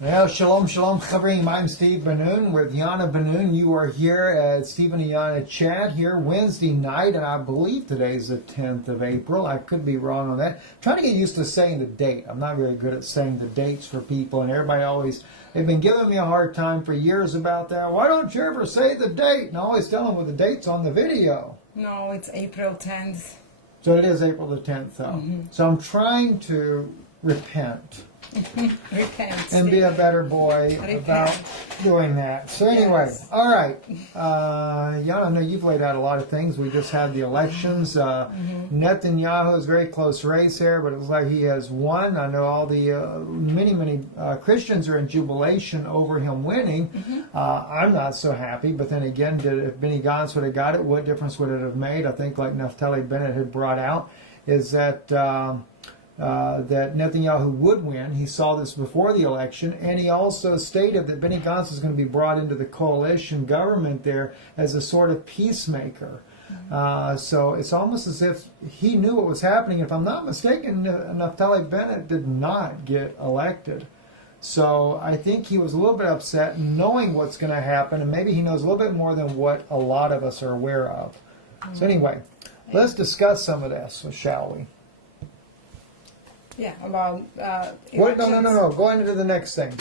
Well, shalom, shalom, chavrim. I'm Steve Benoon with Jana Benoon. You are here at Steve and Jana Chat here Wednesday night, and I believe today's the 10th of April. I could be wrong on that. I'm trying to get used to saying the date. I'm not very good at saying the dates for people, and everybody always, they've been giving me a hard time for years about that. Why don't you ever say the date? And I always tell them, well, the date's on the video. No, it's April 10th. So it is April the 10th, though. Mm-hmm. So I'm trying to repent. Repent. And be a better boy about doing that. So anyway, yes. All right. Jana, I know you've laid out a lot of things. We just had the elections. Netanyahu is a very close race here, but it looks like he has won. I know all the many Christians are in jubilation over him winning. I'm not so happy, but then again, if Benny Gantz would have got it, what difference would it have made? I think like Naftali Bennett had brought out is that that Netanyahu would win. He saw this before the election, and he also stated that Benny Gantz is going to be brought into the coalition government there as a sort of peacemaker. So it's almost as if he knew what was happening. If I'm not mistaken, Naftali Bennett did not get elected. So I think he was a little bit upset knowing what's going to happen, and maybe he knows a little bit more than what a lot of us are aware of. So anyway, let's discuss some of this, shall we? Yeah, about No. Go into the next thing.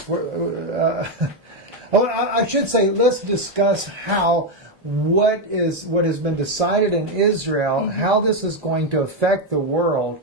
I should say, let's discuss how what has been decided in Israel, how this is going to affect the world,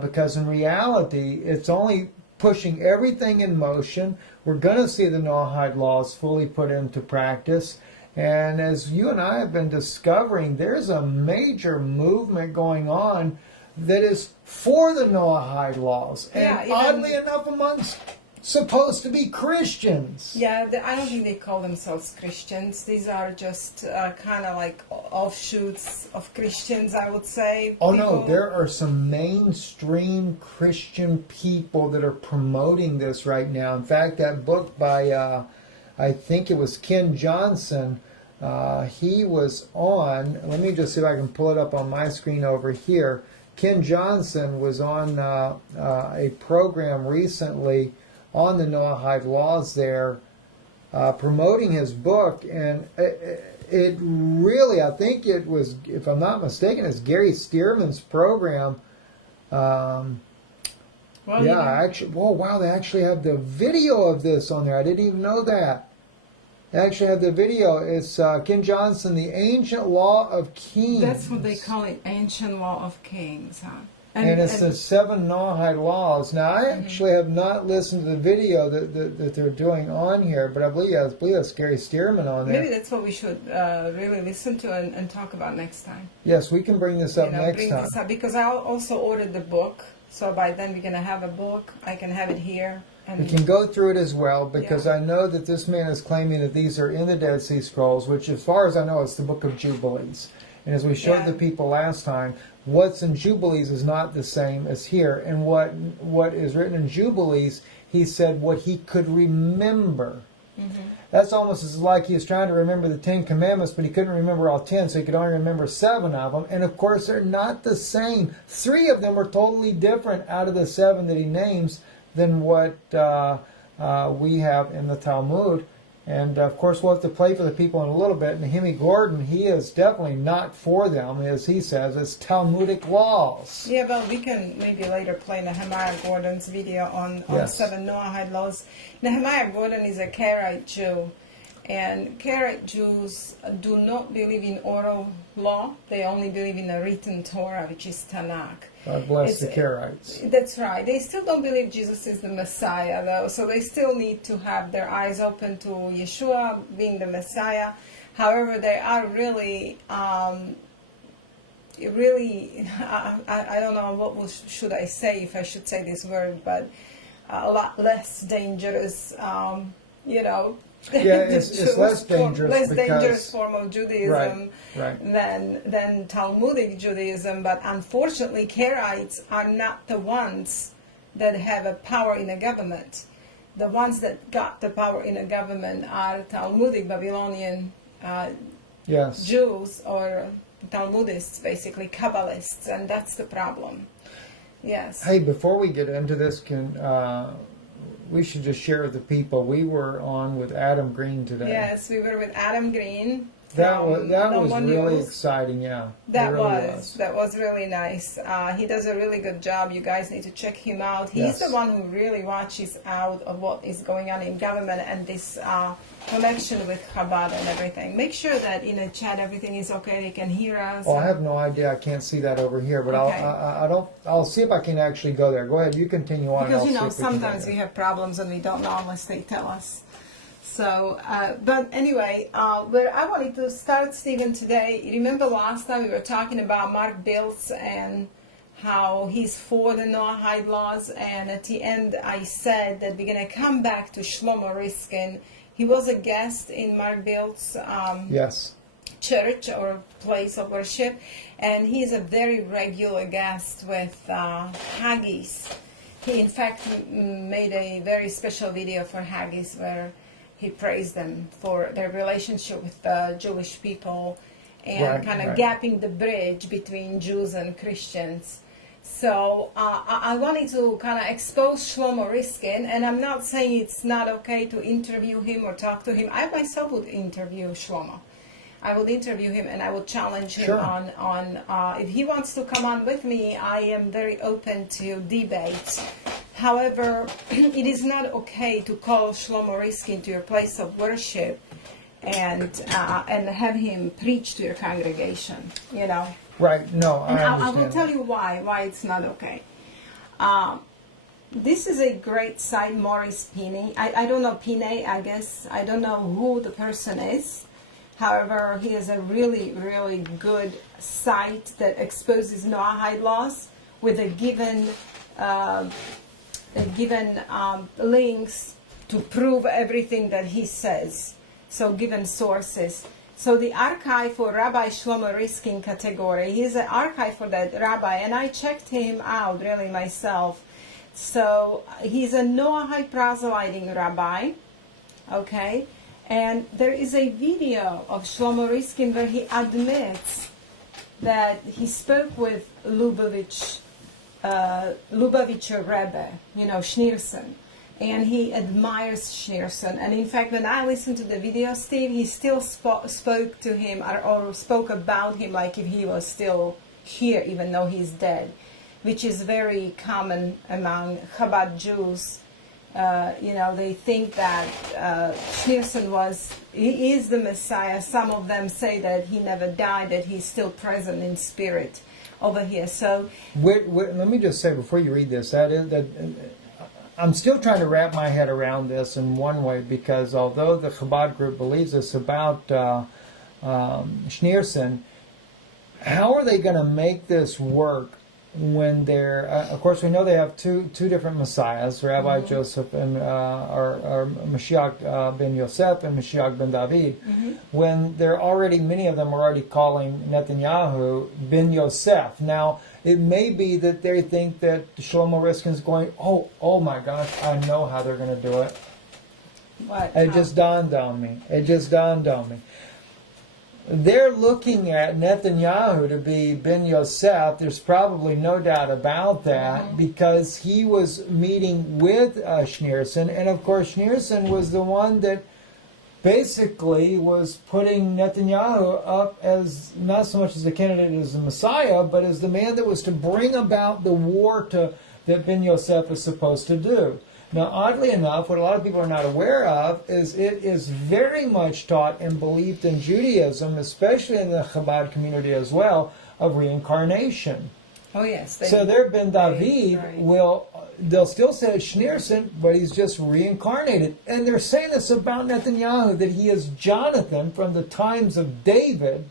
because in reality, it's only pushing everything in motion. We're going to see the Noahide laws fully put into practice. And as you and I have been discovering, there's a major movement going on that is for the Noahide laws, and oddly enough, amongst supposed to be Christians. Yeah, I don't think they call themselves Christians. These are just kind of like offshoots of Christians, I would say. Oh no, there are some mainstream Christian people that are promoting this right now. In fact, that book by, I think it was Ken Johnson, he was on, let me just see if I can pull it up on my screen over here. Ken Johnson was on a program recently on the Noahide laws there, promoting his book, and it really, I think it was, if I'm not mistaken, it's Gary Stearman's program. Actually, wow, they actually have the video of this on there. I didn't even know that. They actually have the video. It's Ken Johnson, The Ancient Law of Kings. That's what they call it, Ancient Law of Kings, huh? And it's the 7 Noahide laws. Now, I actually have not listened to the video that they're doing on here, but I believe it's Gary Stearman on there. Maybe that's what we should really listen to and talk about next time. Yes, we can bring this up next time. This up, because I also ordered the book, so by then we're going to have a book. I can have it here. We can go through it as well, because I know that this man is claiming that these are in the Dead Sea Scrolls, which as far as I know, it's the book of Jubilees. And as we showed the people last time, what's in Jubilees is not the same as here. And what is written in Jubilees, he said what he could remember. That's almost as like he was trying to remember the 10 Commandments, but he couldn't remember all 10, so he could only remember 7 of them. And of course, they're not the same. 3 of them are totally different out of the 7 that he names than what we have in the Talmud. And of course, we'll have to play for the people in a little bit. Nehemiah Gordon, he is definitely not for them, as he says. It's Talmudic laws. Yeah, well, we can maybe later play Nehemiah Gordon's video on 7 Noahide laws. Nehemiah Gordon is a Karaite Jew. And Karaite Jews do not believe in oral law. They only believe in a written Torah, which is Tanakh. God bless the Karaites. That's right. They still don't believe Jesus is the Messiah, though. So they still need to have their eyes open to Yeshua being the Messiah. However, they are really, I don't know should I say, if I should say this word, but a lot less dangerous, Yeah, it's less dangerous form of Judaism than Talmudic Judaism. But unfortunately, Karaites are not the ones that have a power in a government. The ones that got the power in a government are Talmudic Babylonian Jews, or Talmudists, basically Kabbalists, and that's the problem. Yes. Hey, before we get into this, we should just share with the people. We were on with Adam Green today. Yes, we were with Adam Green. That was really exciting, yeah. That was really nice. He does a really good job. You guys need to check him out. He's the one who really watches out of what is going on in government and this connection with Chabad and everything. Make sure that in the chat everything is okay. They can hear us. Well, I have no idea. I can't see that over here, but okay. I'll see if I can actually go there. Go ahead. You continue on. Because sometimes we have problems and we don't know unless they tell us. So, but anyway, where I wanted to start, Stephen, today, remember last time we were talking about Mark Biltz and how he's for the Noahide laws, and at the end I said that we're going to come back to Shlomo Riskin. He was a guest in Mark Biltz's church or place of worship, and he's a very regular guest with Haggis. He, in fact, made a very special video for Haggis where he praised them for their relationship with the Jewish people and gapping the bridge between Jews and Christians. So I wanted to kind of expose Shlomo Riskin, and I'm not saying it's not okay to interview him or talk to him. I myself would interview Shlomo. I would interview him and I would challenge him on if he wants to come on with me, I am very open to debate. However, it is not okay to call Shlomo Riskin to your place of worship and have him preach to your congregation, you know. Right, no, I will tell you why it's not okay. This is a great site, Maurice Piney. I don't know Piney, I guess. I don't know who the person is. However, he has a really, really good site that exposes Noahide laws with a given links to prove everything that he says. So given sources. So the archive for Rabbi Shlomo Riskin category, he's an archive for that rabbi, and I checked him out really myself. So he's a Noahide proselyting rabbi, okay? And there is a video of Shlomo Riskin where he admits that he spoke with Lubavitcher Rebbe, you know, Schneerson, and he admires Schneerson. And in fact, when I listened to the video, Steve, he still spoke to him or spoke about him like if he was still here, even though he's dead, which is very common among Chabad Jews. You know, they think that Schneerson he is the Messiah. Some of them say that he never died, that he's still present in spirit over here. So let me just say before you read this, I'm still trying to wrap my head around this in one way, because although the Chabad group believes this about Schneerson, how are they going to make this work when they're, of course we know they have two different messiahs, Rabbi Joseph and or Mashiach ben Yosef and Mashiach ben David, when they're already, many of them are already calling Netanyahu ben Yosef. Now it may be that they think that Shlomo Riskin's going, oh my gosh, I know how they're going to do it. What? It just dawned on me. They're looking at Netanyahu to be Ben Yosef. There's probably no doubt about that, because he was meeting with Schneerson, and of course Schneerson was the one that basically was putting Netanyahu up as not so much as a candidate as the Messiah, but as the man that was to bring about the war that Ben Yosef is supposed to do. Now, oddly enough, what a lot of people are not aware of is it is very much taught and believed in Judaism, especially in the Chabad community as well, of reincarnation. Oh, yes. So their Ben David they'll still say Schneerson, but he's just reincarnated. And they're saying this about Netanyahu, that he is Jonathan from the times of David,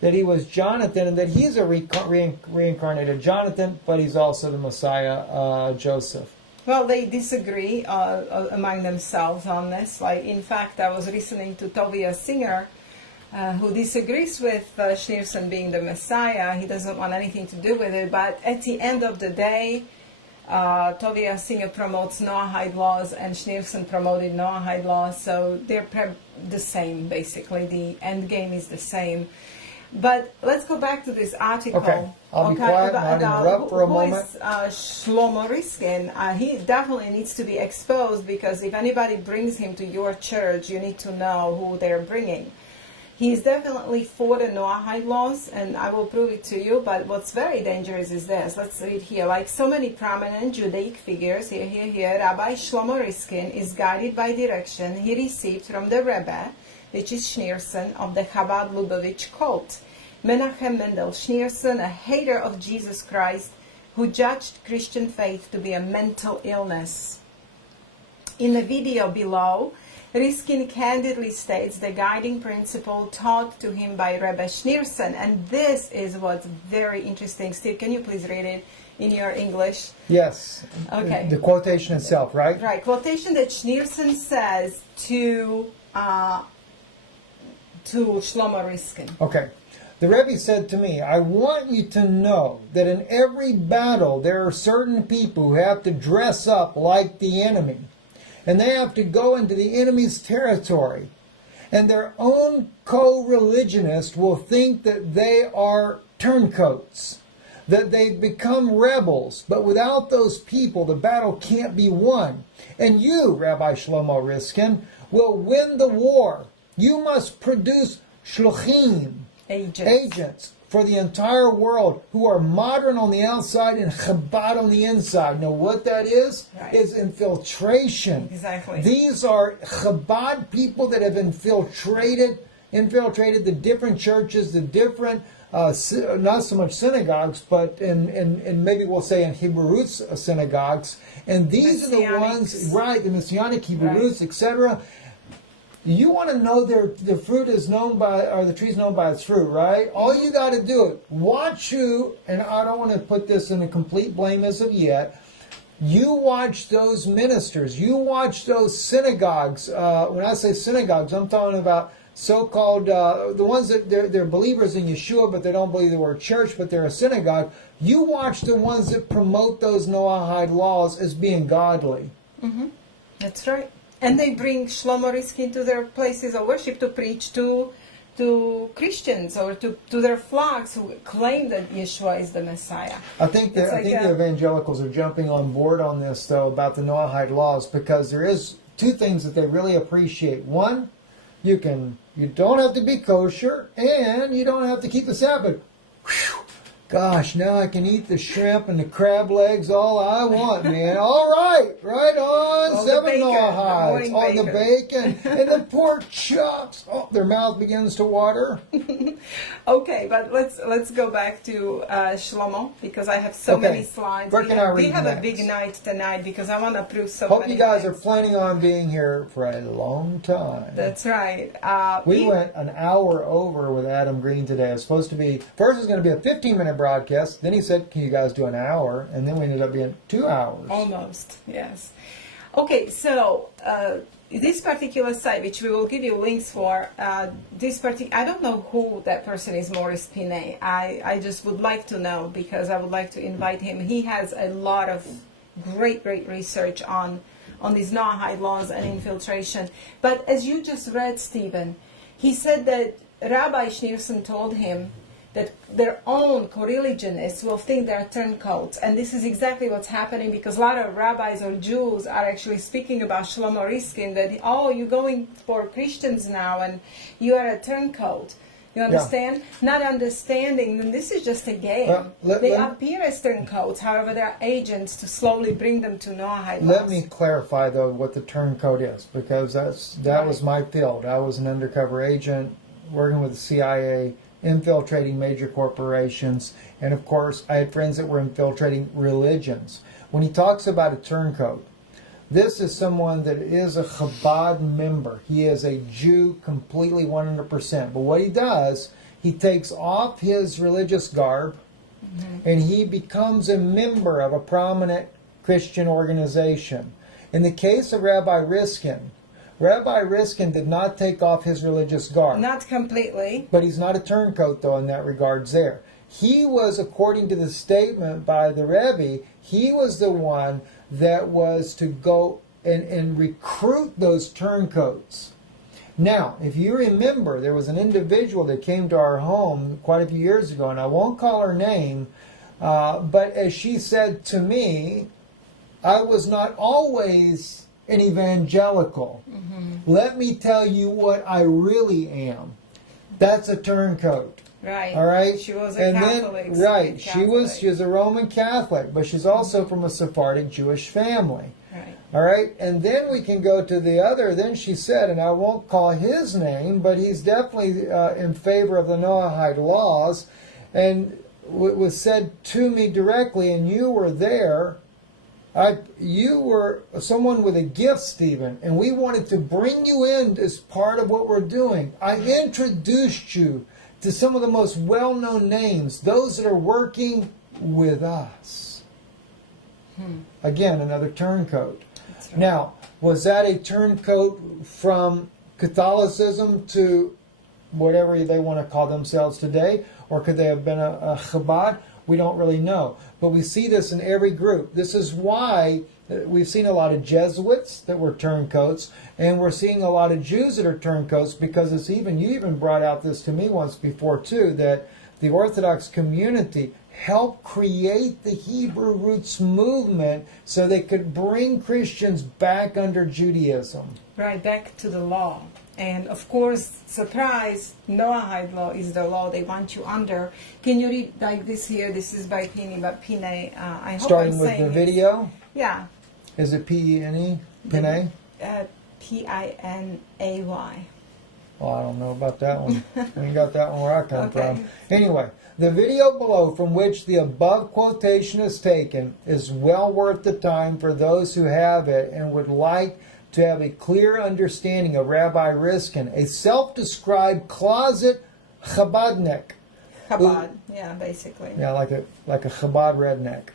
that he was Jonathan, and that he's a reincarnated Jonathan, but he's also the Messiah, Joseph. Well, they disagree among themselves on this. Like, in fact, I was listening to Tovia Singer, who disagrees with Schneerson being the Messiah. He doesn't want anything to do with it. But at the end of the day, Tovia Singer promotes Noahide laws, and Schneerson promoted Noahide laws. So they're the same, basically. The end game is the same. But let's go back to this article. Okay. I'll be quiet and not interrupt for a moment. Who is Shlomo Riskin? He definitely needs to be exposed, because if anybody brings him to your church, you need to know who they're bringing. He's definitely for the Noahide laws, and I will prove it to you. But what's very dangerous is this. Let's read here. Like so many prominent Judaic figures, here, Rabbi Shlomo Riskin is guided by direction he received from the Rebbe, which is Schneerson, of the Chabad Lubavitch cult. Menachem Mendel Schneerson, a hater of Jesus Christ, who judged Christian faith to be a mental illness. In the video below, Riskin candidly states the guiding principle taught to him by Rebbe Schneerson, and this is what's very interesting. Steve, can you please read it in your English? Yes. Okay. The quotation itself, right? Right. Quotation that Schneerson says to Shlomo Riskin. Okay. The Rebbe said to me, I want you to know that in every battle there are certain people who have to dress up like the enemy. And they have to go into the enemy's territory. And their own co-religionists will think that they are turncoats, that they've become rebels. But without those people, the battle can't be won. And you, Rabbi Shlomo Riskin, will win the war. You must produce shluchim, agents for the entire world who are modern on the outside and Chabad on the inside. Now what that is infiltration. Exactly. These are Chabad people that have infiltrated the different churches, the different, not so much synagogues, but in maybe we'll say in Hebrew roots synagogues. And these are the ones, right, the Messianic Hebrew roots, etc. You want to know the fruit is known by, or the tree's known by its fruit, right? All you got to do it. Watch who, and I don't want to put this in a complete blame as of yet. You watch those ministers. You watch those synagogues. When I say synagogues, I'm talking about so-called, the ones that they're believers in Yeshua, but they don't believe the word church, but they're a synagogue. You watch the ones that promote those Noahide laws as being godly. Mm-hmm. That's right. And they bring Shlomo Riskin to their places of worship to preach to Christians or to their flocks who claim that Yeshua is the Messiah. I think the evangelicals are jumping on board on this, though, about the Noahide laws, because there is two things that they really appreciate. One, you don't have to be kosher, and you don't have to keep the Sabbath. Whew. Gosh, now I can eat the shrimp and the crab legs all I want, man. All right, right on. All 7 Noahides. On the bacon and the pork chops. Oh, their mouth begins to water. Okay, but let's go back to Shlomo, because I have so many slides. Where can I read We have next? a big night tonight, because I want to prove so Hope many you guys things. are planning on being here for a long time. That's right. We went an hour over with Adam Green today. It was supposed to be, first it was going to be a 15-minute broadcast. Then he said, can you guys do an hour? And then we ended up being 2 hours. Almost, yes. Okay, so this particular site, which we will give you links for, I don't know who that person is, Maurice Pinet. I just would like to know, because I would like to invite him. He has a lot of great research on these Noahide laws and infiltration. But as you just read, Stephen, he said that Rabbi Schneerson told him that their own co-religionists will think they're turncoats. And this is exactly what's happening, because a lot of rabbis or Jews are actually speaking about Shlomo Riskin, that, oh, you're going for Christians now and you are a turncoat. You understand? Yeah. Not understanding, and this is just a game. They appear as turncoats, however, they're agents to slowly bring them to Noahide laws. Let me clarify, though, what the turncoat is, because that was my field. I was an undercover agent working with the CIA, infiltrating major corporations, and of course I had friends that were infiltrating religions. When he talks about a turncoat, this is someone that is a Chabad member. He is a Jew completely 100%. But what he does, he takes off his religious garb and he becomes a member of a prominent Christian organization. In the case of Rabbi Riskin did not take off his religious garb. Not completely. But he's not a turncoat, though, in that regards there. He was, according to the statement by the Rebbe, he was the one that was to go and recruit those turncoats. Now, if you remember, there was an individual that came to our home quite a few years ago, and I won't call her name, but as she said to me, I was not always an evangelical. Let me tell you what I really am. That's a turncoat. Right. All right. She was a Catholic. Right. She was a Roman Catholic, but she's also from a Sephardic Jewish family. Right. All right. And then we can go to the other. Then she said, and I won't call his name, but he's definitely in favor of the Noahide laws, and was said to me directly, and you were there. You were someone with a gift, Stephen, and we wanted to bring you in as part of what we're doing. I introduced you to some of the most well-known names, those that are working with us. Again, another turncoat. Right. Now, was that a turncoat from Catholicism to whatever they want to call themselves today? Or could they have been a Chabad? We don't really know. But we see this in every group. This is why we've seen a lot of Jesuits that were turncoats, and we're seeing a lot of Jews that are turncoats, because it's you even brought out this to me once before too, that the Orthodox community helped create the Hebrew roots movement so they could bring Christians back under Judaism. Right, back to the law. And of course, surprise, Noahide law is the law they want you under. Can you read like this here? This is by Pine, but Pine, I hope starting I'm with saying the video? Yeah. Is it P-E-N-E? Pine? P-I-N-A-Y. Well, I don't know about that one. I ain't got that one where I come from. Anyway, the video below from which the above quotation is taken is well worth the time for those who have it and would like to have a clear understanding of Rabbi Riskin, a self-described closet Chabadnik. Chabad, yeah, basically. Yeah, like a Chabad redneck.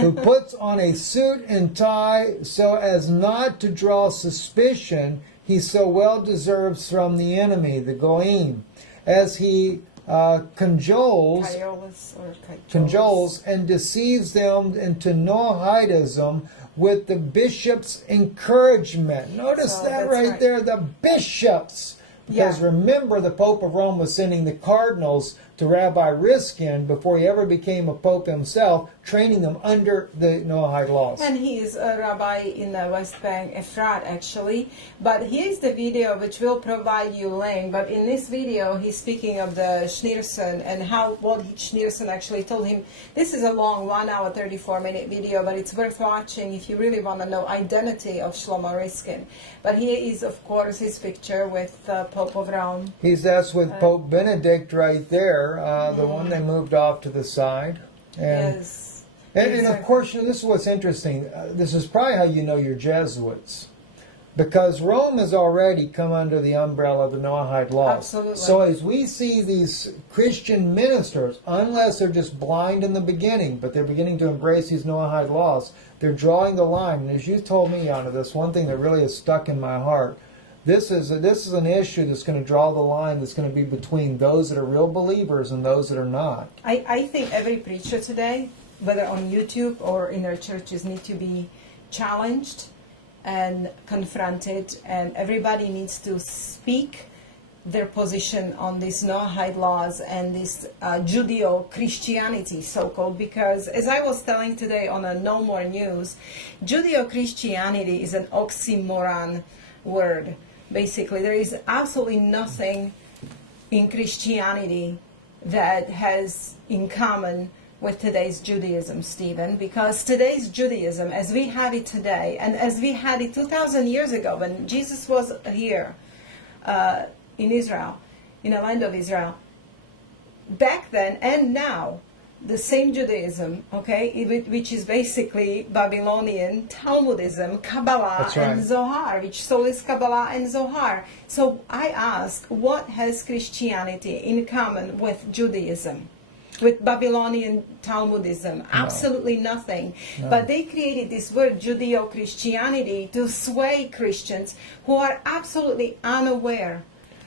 Who puts on a suit and tie so as not to draw suspicion he so well deserves from the enemy, the Goyim, as he cajoles and deceives them into Noahidism with the bishop's encouragement. Notice that right there, the bishops. Because remember, the Pope of Rome was sending the cardinals to Rabbi Riskin before he ever became a pope himself, training them under the Noahide laws. And he is a rabbi in the West Bank, Efrat, actually. But here's the video which will provide you a link. But in this video, he's speaking of the Schneerson and what Schneerson actually told him. This is a long 1 hour, 34-minute video, but it's worth watching if you really want to know identity of Shlomo Riskin. But here is, of course, his picture with the Pope of Rome. That's with Pope Benedict right there, the one they moved off to the side. And, yes. And of course, this is what's interesting. This is probably how you know you're Jesuits. Because Rome has already come under the umbrella of the Noahide laws. Absolutely. So as we see these Christian ministers, unless they're just blind in the beginning, but they're beginning to embrace these Noahide laws, they're drawing the line. And as you told me, Jana, this one thing that really is stuck in my heart, this is an issue that's going to draw the line that's going to be between those that are real believers and those that are not. I think every preacher today, whether on YouTube or in their churches, need to be challenged and confronted, and everybody needs to speak their position on these Noahide laws and this Judeo-Christianity, so-called, because as I was telling today on a No More News, Judeo-Christianity is an oxymoron word. Basically, there is absolutely nothing in Christianity that has in common with today's Judaism, Stephen, because today's Judaism, as we have it today, and as we had it 2,000 years ago when Jesus was here in Israel, in the land of Israel, back then and now, the same Judaism, okay, which is basically Babylonian Talmudism, Kabbalah, and Zohar, which so is Kabbalah and Zohar. So I ask, what has Christianity in common with Judaism? With Babylonian Talmudism? Absolutely nothing. No. But they created this word Judeo-Christianity to sway Christians who are absolutely unaware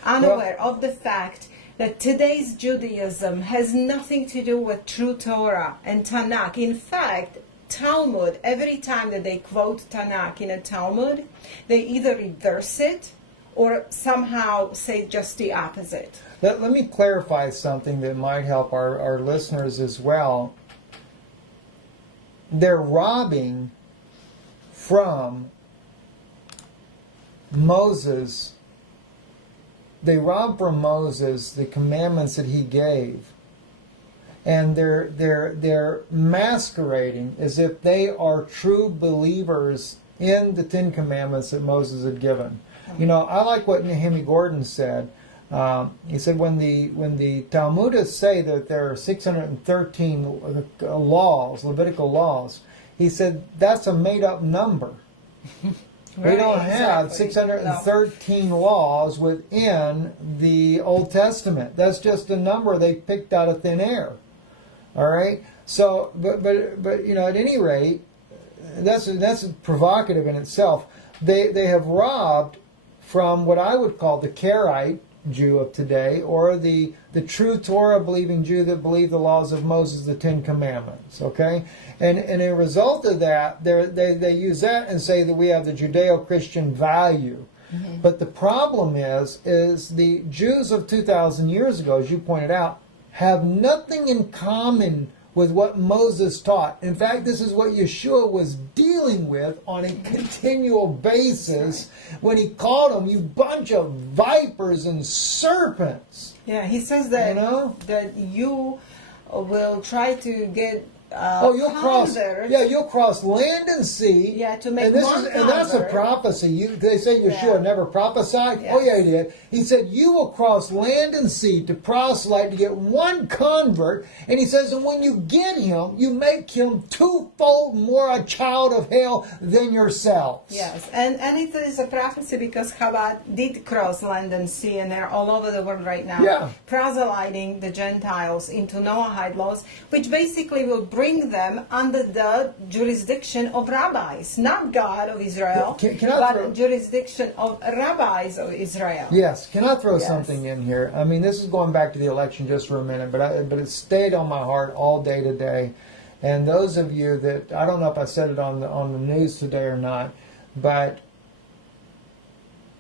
of the fact that today's Judaism has nothing to do with true Torah and Tanakh. In fact, Talmud, every time that they quote Tanakh in a Talmud, they either reverse it or somehow say just the opposite. Let me clarify something that might help our listeners as well. They're robbing from Moses. They rob from Moses the commandments that he gave. And they're masquerading as if they are true believers in the Ten Commandments that Moses had given. You know, I like what Noahide Gordon said. He said when the Talmudists say that there are 613 laws, Levitical laws, he said that's a made-up number. Right, we don't have exactly. 613 laws within the Old Testament. That's just a number they picked out of thin air. All right. So, but you know, at any rate, that's provocative in itself. They have robbed from what I would call the Karaite Jew of today, or the true Torah believing Jew that believe the laws of Moses, the Ten Commandments. Okay, and a result of that, they use that and say that we have the Judeo-Christian value. Mm-hmm. But the problem is the Jews of 2,000 years ago, as you pointed out, have nothing in common with what Moses taught. In fact, this is what Yeshua was dealing with on a continual basis when he called them, you bunch of vipers and serpents. Yeah, he says that, you know? that you will try to get you'll cross land and sea. Yeah, to make and that's a prophecy. They say Yeshua never prophesied. Yes. Oh yeah, he did. He said you will cross land and sea to proselyte to get one convert. And he says, and when you get him, you make him twofold more a child of hell than yourselves. Yes, and it is a prophecy because Chabad did cross land and sea, and they're all over the world right now, proselyting the Gentiles into Noahide laws, which basically will bring them under the jurisdiction of rabbis, not God of Israel, but jurisdiction of rabbis of Israel. Yes. Can I throw something in here? I mean, this is going back to the election just for a minute, but it stayed on my heart all day today. And those of you that, I don't know if I said it on the news today or not, but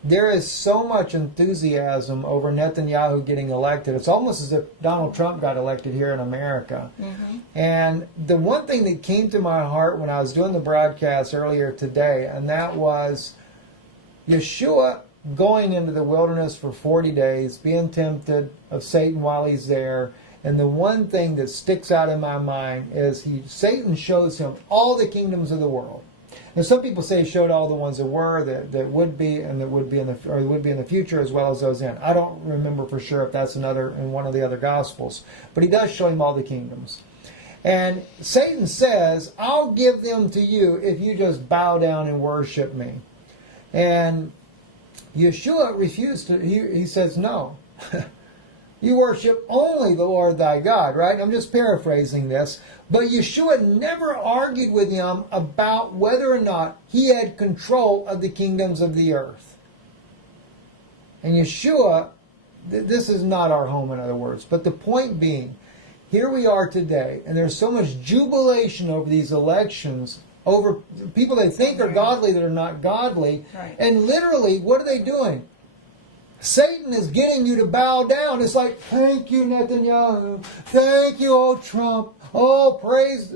there is so much enthusiasm over Netanyahu getting elected. It's almost as if Donald Trump got elected here in America. Mm-hmm. And the one thing that came to my heart when I was doing the broadcast earlier today, and that was Yeshua going into the wilderness for 40 days, being tempted of Satan while he's there. And the one thing that sticks out in my mind is Satan shows him all the kingdoms of the world. Now, some people say he showed all the ones that were, that would be, and that would be in the future, as well as those in. I don't remember for sure if that's in one of the other Gospels, but he does show him all the kingdoms. And Satan says, "I'll give them to you if you just bow down and worship me." And Yeshua refused to. He says, "No." You worship only the Lord thy God, right? I'm just paraphrasing this. But Yeshua never argued with him about whether or not he had control of the kingdoms of the earth. And Yeshua, this is not our home, in other words. But the point being, here we are today, and there's so much jubilation over these elections, over people they think are godly that are not godly. Right. And literally, what are they doing? Satan is getting you to bow down. It's like, thank you, Netanyahu. Thank you, oh Trump. Oh, praise.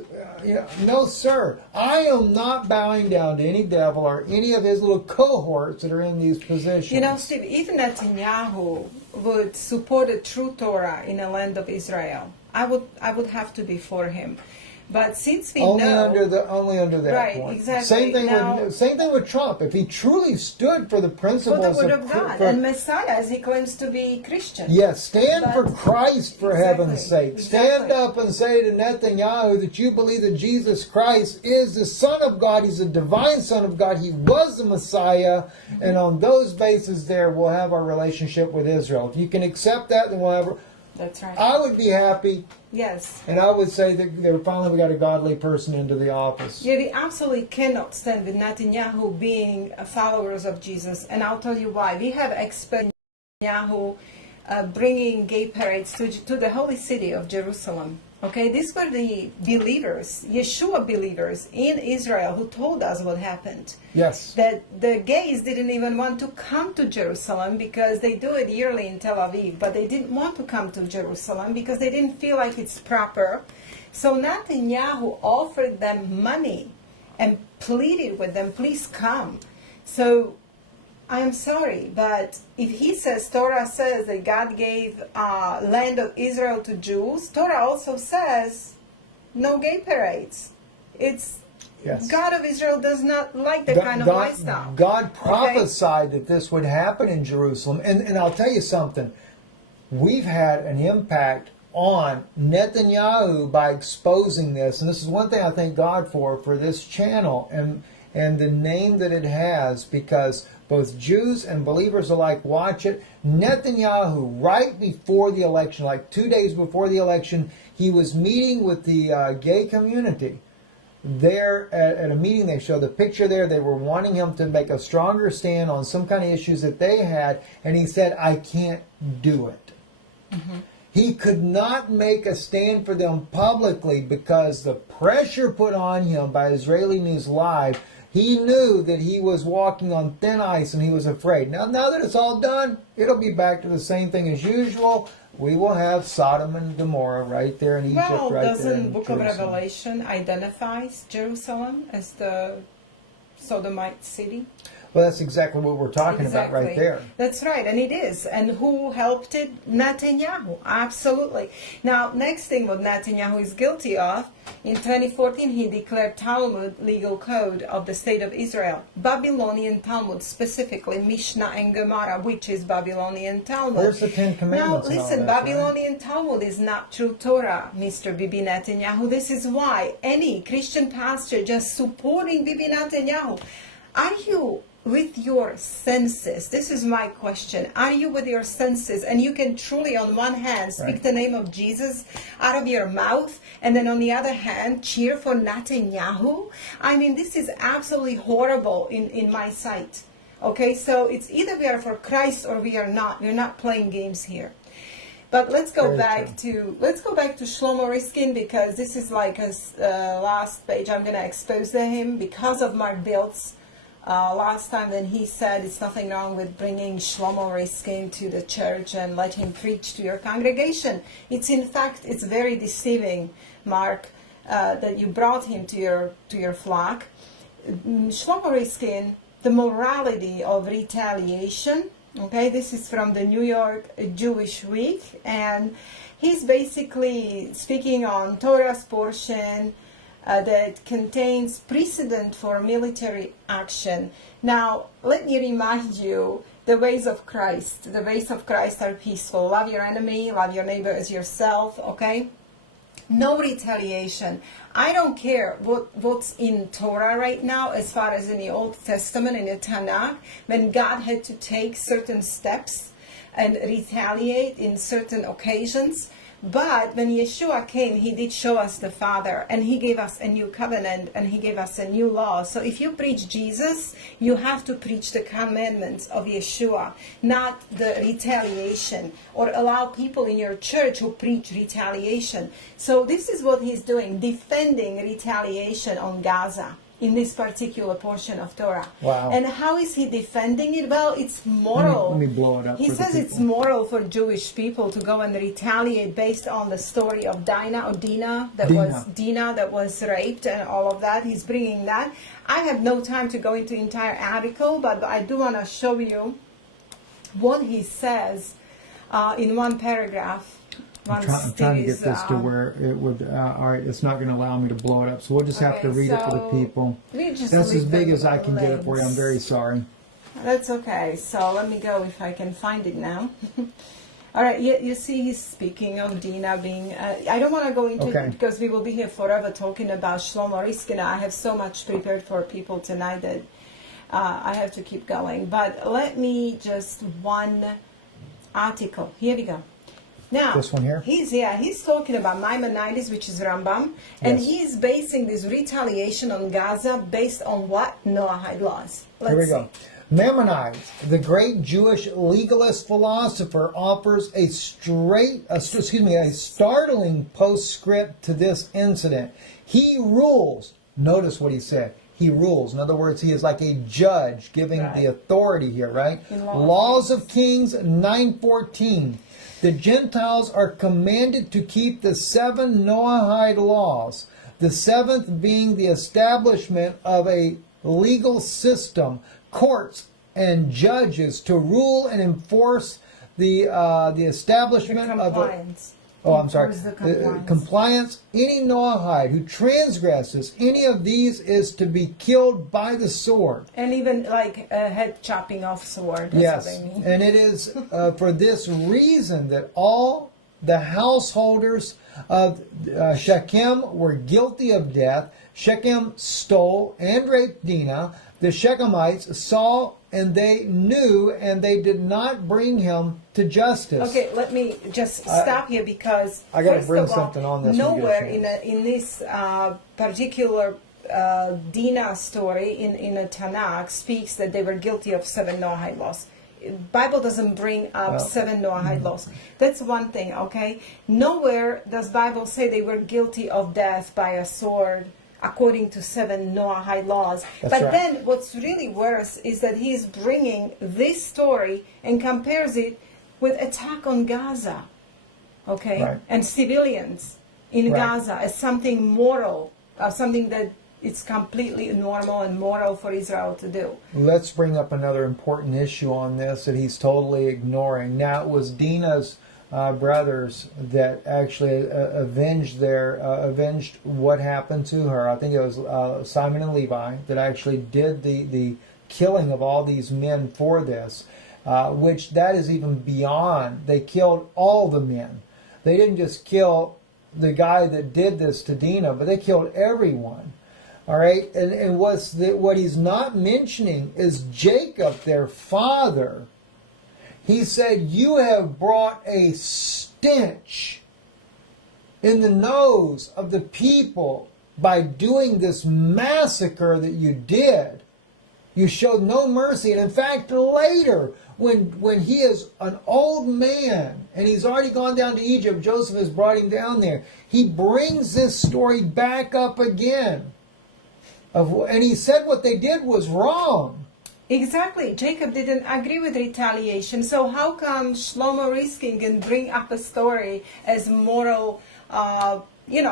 No, sir. I am not bowing down to any devil or any of his little cohorts that are in these positions. You know, Steve, even Netanyahu would support a true Torah in the land of Israel. I would have to be for him. But since we only know under that right, point. Exactly. Same thing with Trump. If he truly stood for the principles for the word of God and Messiah, as he claims to be Christian. Yes, stand for Christ, for heaven's sake. Stand up and say to Netanyahu that you believe that Jesus Christ is the Son of God. He's a divine Son of God. He was the Messiah. Mm-hmm. And on those bases there, we'll have our relationship with Israel. If you can accept that, then we'll have... That's right. I would be happy. Yes. And I would say that finally we got a godly person into the office. Yeah, we absolutely cannot stand with Netanyahu being followers of Jesus. And I'll tell you why. We have experienced Netanyahu bringing gay parades to the holy city of Jerusalem. Okay, these were the believers, Yeshua believers in Israel who told us what happened. Yes. That the gays didn't even want to come to Jerusalem because they do it yearly in Tel Aviv, but they didn't want to come to Jerusalem because they didn't feel like it's proper. So Netanyahu offered them money and pleaded with them, please come. So I'm sorry, but if he says, Torah says that God gave land of Israel to Jews, Torah also says no gay parades. It's Yes. God of Israel does not like that kind of lifestyle. God prophesied that this would happen in Jerusalem. And I'll tell you something. We've had an impact on Netanyahu by exposing this. And this is one thing I thank God for this channel and the name that it has, because both Jews and believers alike watch it. Netanyahu, right before the election, like 2 days before the election, he was meeting with the gay community. There at a meeting, they show the picture there. They were wanting him to make a stronger stand on some kind of issues that they had, and he said, I can't do it. Mm-hmm. He could not make a stand for them publicly because the pressure put on him by Israeli News Live. He knew that he was walking on thin ice and he was afraid. Now that it's all done, it'll be back to the same thing as usual. We will have Sodom and Gomorrah right there in Egypt, well, right there in doesn't Book of Jerusalem. Revelation identifies Jerusalem as the Sodomite city? Well, that's exactly what we're talking about right there. That's right, and it is. And who helped it? Netanyahu, absolutely. Now, next thing what Netanyahu is guilty of, in 2014 he declared Talmud legal code of the state of Israel. Babylonian Talmud, specifically Mishnah and Gemara, which is Babylonian Talmud. Where's the Ten Commandments? Now, listen, Babylonian right? Talmud is not true Torah, Mr. Bibi Netanyahu. This is why any Christian pastor just supporting Bibi Netanyahu. Are you with your senses? This is my question. Are you with your senses? And you can truly, on one hand, speak right. the name of Jesus out of your mouth, and then on the other hand, cheer for Netanyahu? I mean, this is absolutely horrible in my sight. Okay, so it's either we are for Christ or we are not. We're not playing games here. But let's go back to Shlomo Riskin, because this is like his last page. I'm going to expose him because of Mark Biltz. Last time when he said it's nothing wrong with bringing Shlomo Riskin to the church and let him preach to your congregation. It's in fact, it's very deceiving, Mark, that you brought him to your flock. Shlomo Riskin, the morality of retaliation. Okay, this is from the New York Jewish Week, and he's basically speaking on Torah's portion that contains precedent for military action. Now, let me remind you, the ways of Christ. The ways of Christ are peaceful. Love your enemy, love your neighbor as yourself, okay? No retaliation. I don't care what's in Torah right now as far as in the Old Testament, in the Tanakh, when God had to take certain steps and retaliate in certain occasions. But when Yeshua came, he did show us the Father, and he gave us a new covenant, and he gave us a new law. So if you preach Jesus, you have to preach the commandments of Yeshua, not the retaliation, or allow people in your church who preach retaliation. So this is what he's doing, defending retaliation on Gaza in this particular portion of Torah. Wow. And how is he defending it? Well, it's moral. Let me blow it up. He says it's moral for Jewish people to go and retaliate based on the story of Dina that was raped and all of that. He's bringing that. I have no time to go into the entire article, but I do want to show you what he says in one paragraph. I'm trying to get this to where it would, all right, it's not going to allow me to blow it up, so we'll just have to read it for the people. That's as big as I can get it for you. I'm very sorry. That's okay. So let me go if I can find it now. All right, you see he's speaking of Dina being, I don't want to go into it because we will be here forever talking about Shlomo Riskin. I have so much prepared for people tonight that I have to keep going. But let me just one article. Here we go. Now, this one here? He's talking about Maimonides, which is Rambam, and he's basing this retaliation on Gaza based on what? Noahide laws. Here we go. Maimonides, the great Jewish legalist philosopher, offers a startling postscript to this incident. He rules. Notice what he said. He rules. In other words, he is like a judge giving the authority here, right? Laws of Kings 9:14. The Gentiles are commanded to keep the 7 Noahide laws, the 7th being the establishment of a legal system, courts and judges to rule and enforce the establishment of compliance. Any Noahide who transgresses any of these is to be killed by the sword. And even like a head chopping off sword. Yes, and it is for this reason that all the householders of Shechem were guilty of death. Shechem stole and raped Dinah. The Shechemites saw and they knew, and they did not bring him to justice. Okay, let me just stop here because I got to bring something on this. Nowhere in this particular Dinah story in the Tanakh speaks that they were guilty of 7 Noahide laws. Bible doesn't bring up 7 Noahide laws. That's one thing. Okay, nowhere does Bible say they were guilty of death by a sword, according to 7 Noahide laws. Then what's really worse is that he's bringing this story and compares it with attack on Gaza, and civilians in Gaza as something moral, something that it's completely normal and moral for Israel to do. Let's bring up another important issue on this that he's totally ignoring. Now, it was Dinah's brothers that actually avenged what happened to her. I think it was Simon and Levi that actually did the killing of all these men for this, which that is even beyond. They killed all the men. They didn't just kill the guy that did this to Dinah, but they killed everyone. All right, and what he's not mentioning is Jacob, their father. He said, "You have brought a stench in the nose of the people by doing this massacre that you did. You showed no mercy." And in fact, later, when he is an old man and he's already gone down to Egypt, Joseph has brought him down there. He brings this story back up again. And he said what they did was wrong. Exactly. Jacob didn't agree with retaliation. So how come Shlomo Riskin can bring up a story as moral?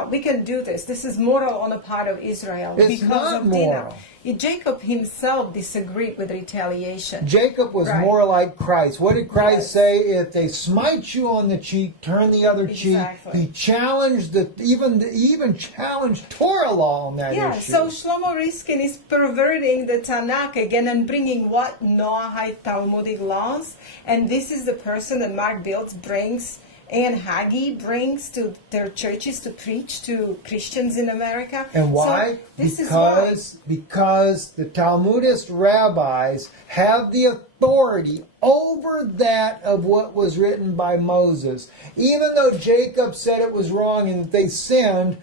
We can do this. This is moral on the part of Israel because of moral. Dinah. Jacob himself disagreed with retaliation. Jacob was more like Christ. What did Christ say? If they smite you on the cheek, turn the other cheek. He challenged even challenged Torah law on that issue. Yeah, so Shlomo Riskin is perverting the Tanakh again and bringing what? Noahide Talmudic laws. And this is the person that Mark Biltz brings and Hagee brings to their churches to preach to Christians in America. And why? Because the Talmudist rabbis have the authority over that of what was written by Moses. Even though Jacob said it was wrong and that they sinned,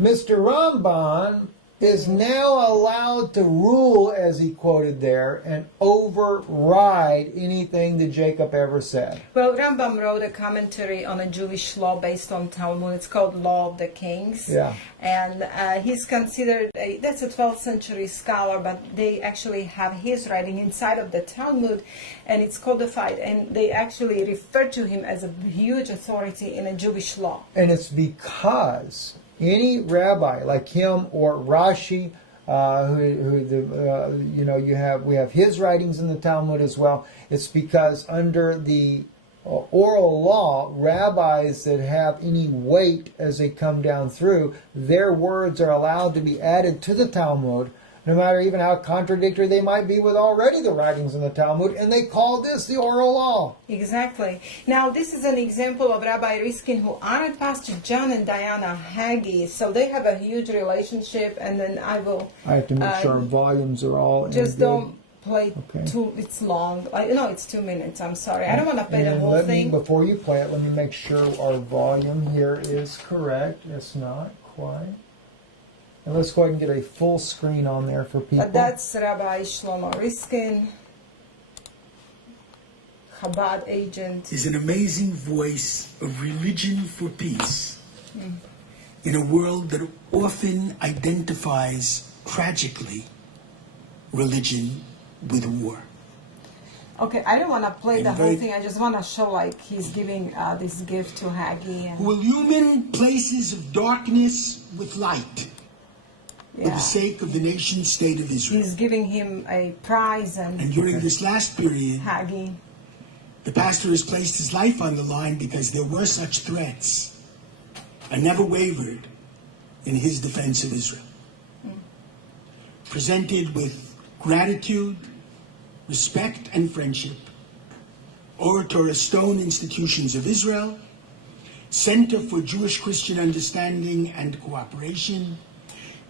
Mr. Ramban is now allowed to rule, as he quoted there, and override anything that Jacob ever said. Well, Rambam wrote a commentary on a Jewish law based on Talmud. It's called Law of the Kings. Yeah. And he's considered, that's a 12th century scholar, but they actually have his writing inside of the Talmud, and it's codified, and they actually refer to him as a huge authority in a Jewish law. And it's because any rabbi like him or Rashi, we have his writings in the Talmud as well. It's because under the oral law, rabbis that have any weight as they come down through, their words are allowed to be added to the Talmud, no matter even how contradictory they might be with already the writings in the Talmud, and they call this the oral law. Exactly. Now, this is an example of Rabbi Riskin who honored Pastor John and Diana Hagee, so they have a huge relationship, and then I have to make sure our volumes are all just don't play it's long. It's 2 minutes, I'm sorry. I don't want to play the whole thing. Before you play it, let me make sure our volume here is correct. It's not quite. And let's go ahead and get a full screen on there for people. But that's Rabbi Shlomo Riskin. Chabad agent. Is an amazing voice of religion for peace in a world that often identifies tragically religion with war. Okay, I don't want to play the whole very- thing. I just want to show like he's giving this gift to Haggai. And, Who illumine places of darkness with light for yeah, the sake of the nation state of Israel. he's giving him a prize And and during this last period, Haggai. the pastor has placed his life on the line because there were such threats and never wavered in his defense of Israel. Presented with gratitude, respect, and friendship, Orator Stone Institutions of Israel, Center for Jewish Christian Understanding and Cooperation,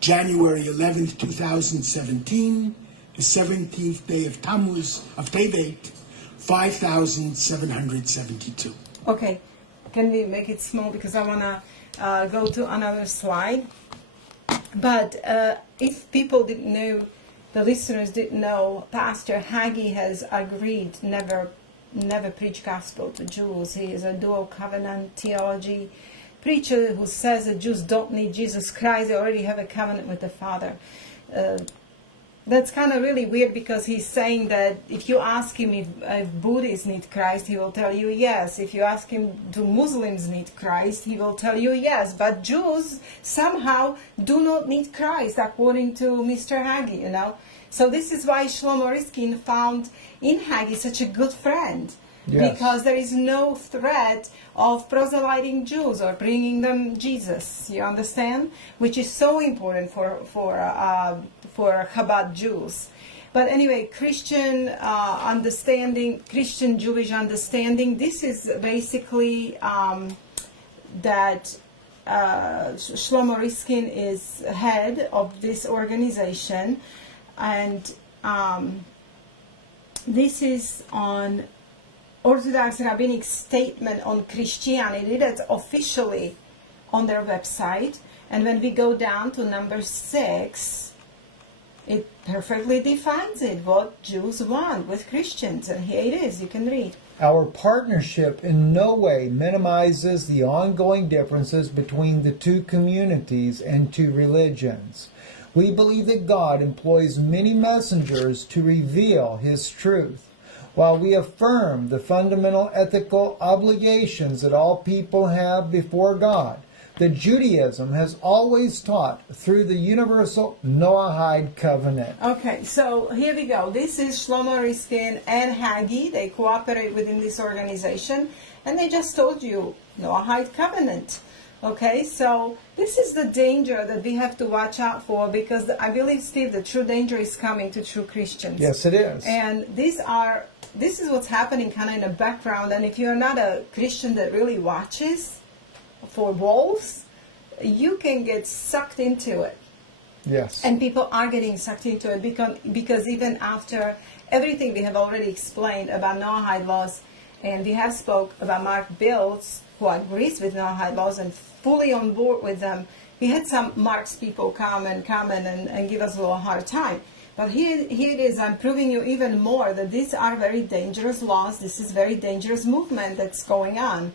January 11th, 2017, the 17th day of Tammuz, of Tevet, 5772. Okay, can we make it small because I want to go to another slide. But if people didn't know, the listeners didn't know, Pastor Haggai has agreed never preach gospel to Jews. He is a dual covenant theology preacher who says that Jews don't need Jesus Christ. They already have a covenant with the Father. That's kind of really weird because he's saying that if you ask him if Buddhists need Christ, he will tell you yes. If you ask him do Muslims need Christ, he will tell you yes. But Jews somehow do not need Christ, according to Mr. Haggai, you know. So this is why Shlomo Riskin found in Haggai such a good friend. Yes. Because there is no threat of proselyting Jews or bringing them Jesus. You understand? Which is so important for Chabad Jews. But anyway, Christian understanding, Christian Jewish understanding. This is basically that Shlomo Riskin is head of this organization, and this is on Orthodox Rabbinic Statement on Christianity. That's officially on their website. And when we go down to number 6, it perfectly defines it, what Jews want with Christians. And here it is, you can read. Our partnership in no way minimizes the ongoing differences between the two communities and two religions. We believe that God employs many messengers to reveal His truth. While we affirm the fundamental ethical obligations that all people have before God, that Judaism has always taught through the universal Noahide covenant. Okay, so here we go. This is Shlomo Riskin and Haggai. They cooperate within this organization, and they just told you Noahide covenant. Okay, so this is the danger that we have to watch out for, because I believe, Steve, the true danger is coming to true Christians. Yes, it is. And this is what's happening kind of in the background. And if you're not a Christian that really watches for wolves, you can get sucked into it. Yes. And people are getting sucked into it because even after everything we have already explained about Noahide laws, and we have spoke about Mark Bills, who agrees with Noahide laws and fully on board with them. We had some Mark's people come and give us a little hard time. But here it is. I'm proving you even more that these are very dangerous laws. This is very dangerous movement that's going on.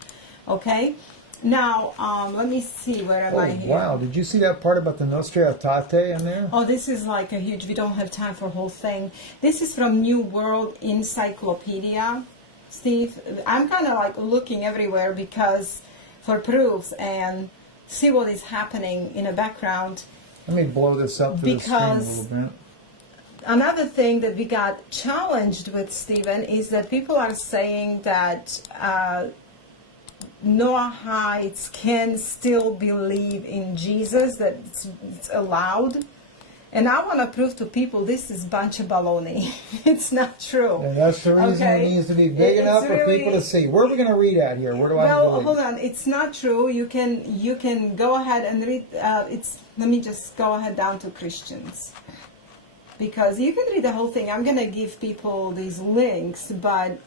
Okay? Now, let me see. Where am I here? Wow. Did you see that part about the Nostra Aetate in there? Oh, this is like a huge... We don't have time for a whole thing. This is from New World Encyclopedia. Steve, I'm kind of like looking everywhere for proofs and see what is happening in the background. Let me blow this up to the screen a little bit. Another thing that we got challenged with, Stephen, is that people are saying that Noahides can still believe in Jesus, that it's allowed. And I want to prove to people this is a bunch of baloney. It's not true. And that's the reason it needs to be big enough for people to see. Where are we going to read at here? Where do I Well, hold on. It's not true. You can go ahead and read. Let me just go ahead down to Christians, because you can read the whole thing. I'm going to give people these links, but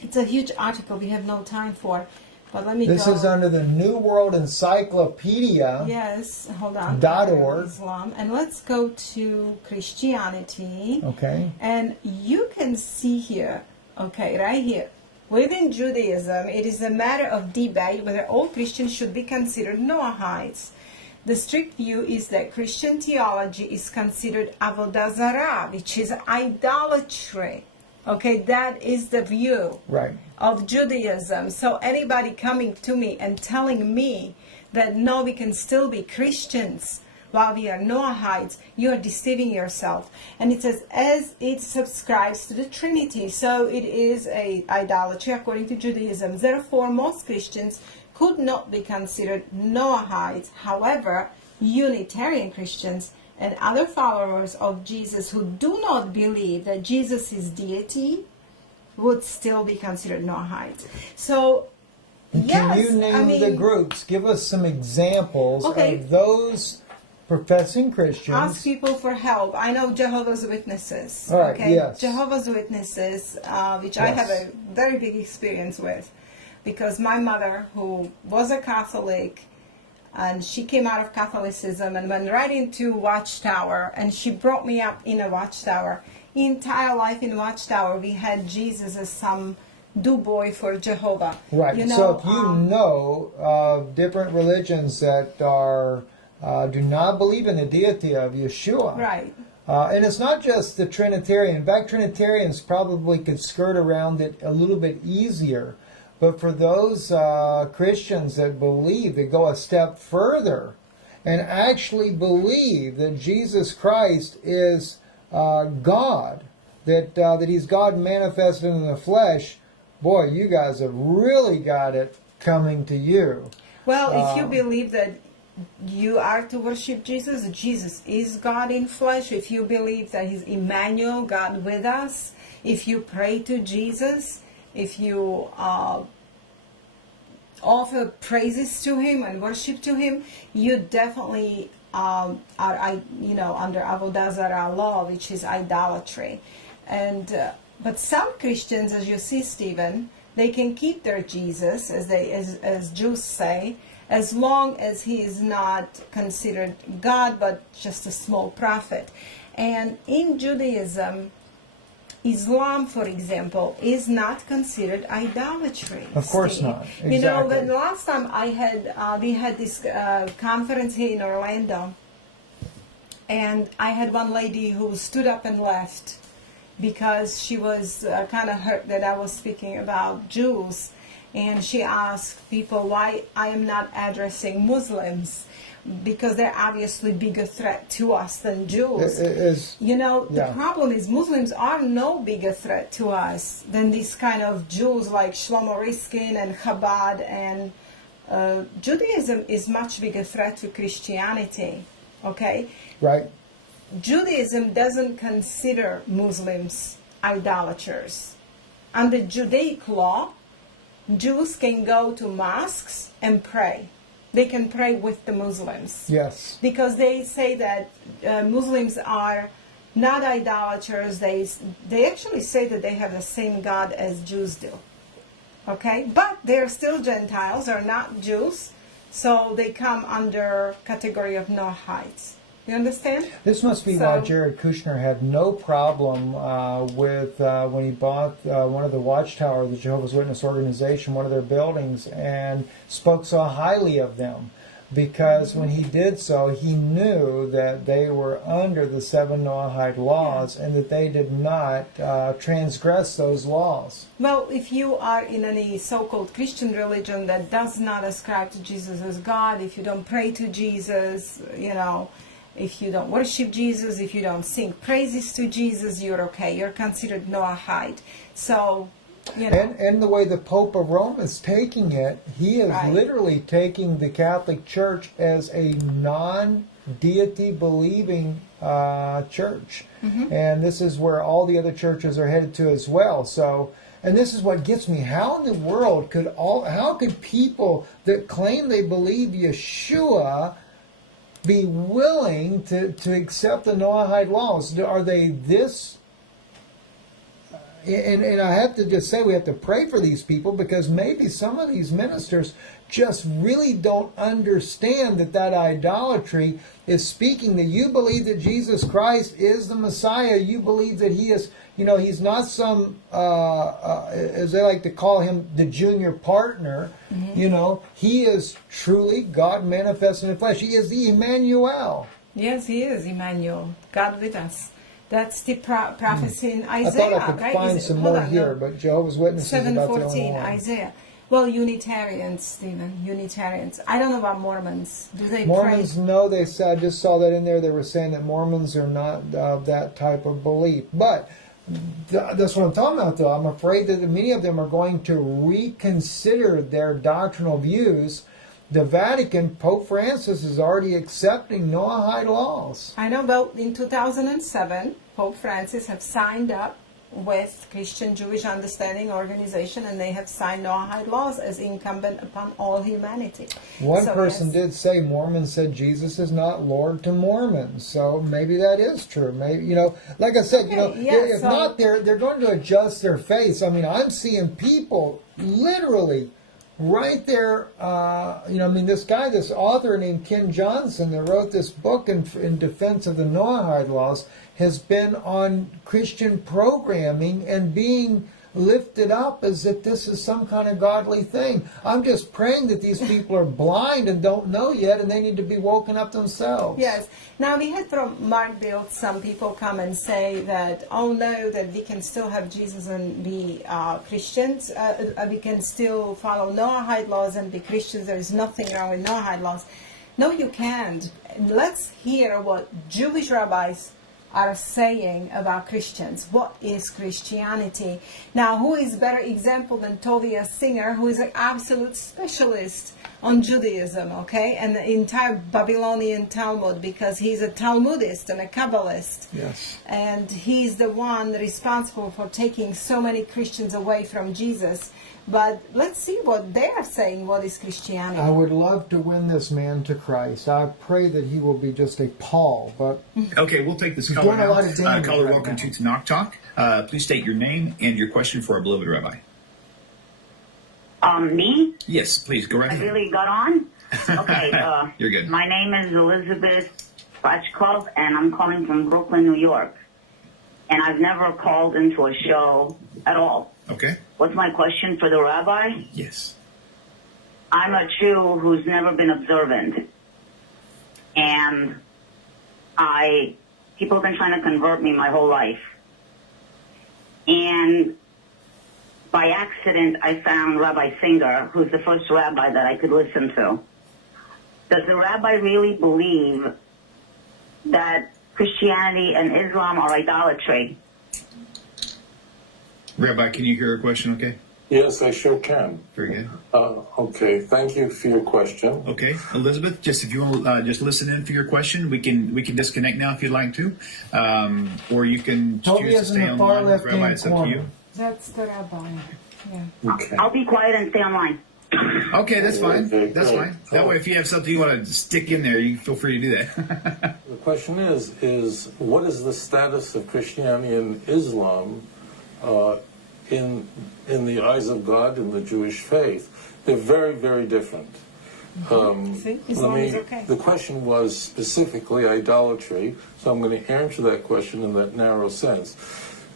it's a huge article we have no time for. But let me This is under the New World Encyclopedia. Yes, hold on. .org. Islam. And let's go to Christianity. Okay. And you can see here, okay, right here, Within Judaism, it is a matter of debate whether all Christians should be considered Noahides. The strict view is that Christian theology is considered avodah zarah, which is idolatry. Okay, that is the view of Judaism. So anybody coming to me and telling me that no, we can still be Christians while we are Noahides, you are deceiving yourself. And it says, as it subscribes to the Trinity, so it is a idolatry according to Judaism. Therefore, most Christians could not be considered Noahides. However, Unitarian Christians and other followers of Jesus who do not believe that Jesus is deity would still be considered Noahides. So, can you name the groups? Give us some examples of those professing Christians. Ask people for help. I know Jehovah's Witnesses. All right, yes. Jehovah's Witnesses, which I have a very big experience with, because my mother, who was a Catholic, and she came out of Catholicism and went right into Watchtower, and she brought me up in a Watchtower. Entire life in Watchtower, we had Jesus as some do-boy for Jehovah. Right. You know, so if you know different religions that are do not believe in the deity of Yeshua. Right. And it's not just the Trinitarian. In fact, Trinitarians probably could skirt around it a little bit easier. But for those Christians that believe, that go a step further and actually believe that Jesus Christ is God, that He's God manifested in the flesh, boy, you guys have really got it coming to you. Well, if you believe that you are to worship Jesus, Jesus is God in flesh, if you believe that He's Emmanuel, God with us, if you pray to Jesus, if you offer praises to Him and worship to Him, you definitely are, under avodah zarah law, which is idolatry. And but some Christians, as you see, Stephen, they can keep their Jesus, as Jews say, as long as he is not considered God, but just a small prophet. And in Judaism, Islam, for example, is not considered idolatry. Of course not. Exactly. You know, the last time we had this conference here in Orlando, and I had one lady who stood up and left because she was kind of hurt that I was speaking about Jews. And she asked people why I am not addressing Muslims, because they're obviously bigger threat to us than Jews. The problem is Muslims are no bigger threat to us than these kind of Jews like Shlomo Riskin and Chabad, and Judaism is much bigger threat to Christianity. Okay? Right. Judaism doesn't consider Muslims idolaters. Under Judaic law, Jews can go to mosques and pray. They can pray with the Muslims. Yes. Because they say that Muslims are not idolaters. They actually say that they have the same God as Jews do. Okay? But they're still Gentiles, they're not Jews, so they come under category of Noahides. You understand? This must be why Jared Kushner had no problem with when he bought one of the Watchtower, the Jehovah's Witness organization, one of their buildings, and spoke so highly of them. Because when he did so, he knew that they were under the 7 Noahide laws and that they did not transgress those laws. Well, if you are in any so-called Christian religion that does not ascribe to Jesus as God, if you don't pray to Jesus, if you don't worship Jesus, if you don't sing praises to Jesus, you're okay. You're considered Noahide. So, And the way the Pope of Rome is taking it, he is literally taking the Catholic Church as a non-deity believing church. Mm-hmm. And this is where all the other churches are headed to as well. So, and this is what gets me. How in the world how could people that claim they believe Yeshua be willing to accept the Noahide laws? Are they this and I have to just say we have to pray for these people, because maybe some of these ministers just really don't understand that idolatry is speaking that you believe that Jesus Christ is the Messiah. You believe that he is, he's not some, as they like to call him, the junior partner. He is truly God manifest in the flesh. He is the Emmanuel. Yes, he is Emmanuel, God with us. That's the prophecy in Isaiah. I thought I could find some more here, but Jehovah's Witnesses is about the only 7:14, one. Isaiah. Well, Unitarians, Stephen, Unitarians. I don't know about Mormons. Do they Mormons, pray? no, I just saw that in there. They were saying that Mormons are not of that type of belief. But that's what I'm talking about, though. I'm afraid that many of them are going to reconsider their doctrinal views. The Vatican, Pope Francis is already accepting Noahide laws. I know, but in 2007, Pope Francis have signed up with Christian Jewish Understanding Organization, and they have signed Noahide laws as incumbent upon all humanity. One person did say, Mormons said Jesus is not Lord to Mormons, so maybe that is true. Maybe, like I said, if not, they're going to adjust their faiths. I mean, I'm seeing people literally right there, this author named Ken Johnson that wrote this book in defense of the Noahide laws has been on Christian programming and being lifted up as if this is some kind of godly thing. I'm just praying that these people are blind and don't know yet, and they need to be woken up themselves. Yes. Now, we had from Markville some people come and say that, oh no, that we can still have Jesus and be Christians. We can still follow Noahide laws and be Christians. There is nothing wrong with Noahide laws. No, you can't. Let's hear what Jewish rabbis are saying about Christians. What is Christianity? Now, who is better example than Tovia Singer, who is an absolute specialist on Judaism, okay, and the entire Babylonian Talmud, because he's a Talmudist and a Kabbalist. Yes. And he's the one responsible for taking so many Christians away from Jesus. But let's see what they are saying. What is Christianity? I would love to win this man to Christ. I pray that he will be just a Paul. But okay, we'll take this caller now. Caller, right welcome now. to Knock Talk. Please state your name and your question for our beloved rabbi. Me? Yes, please go right I ahead. really got on? Okay. You're good. My name is Elizabeth Bachkov, and I'm calling from Brooklyn, New York. And I've never called into a show at all. Okay. What's my question for the rabbi? Yes. I'm a Jew who's never been observant. And people have been trying to convert me my whole life. And by accident, I found Rabbi Singer, who's the first rabbi that I could listen to. Does the rabbi really believe that Christianity and Islam are idolatry? Rabbi, can you hear a question okay? Yes, I sure can. Very good. Okay, thank you for your question. Okay, Elizabeth, just if you want to just listen in for your question, we can disconnect now if you'd like to, or you can choose to stay on the line with Rabbi. It's up to you. That's the rabbi. Yeah. Okay. I'll be quiet and stay online. Okay, that's fine. Okay, That's great. fine. That way, if you have something you want to stick in there, you feel free to do that. The question is what is the status of Christianity and Islam in the eyes of God in the Jewish faith? They're very, very different. See? Islam is okay. The question was specifically idolatry, so I'm going to answer that question in that narrow sense.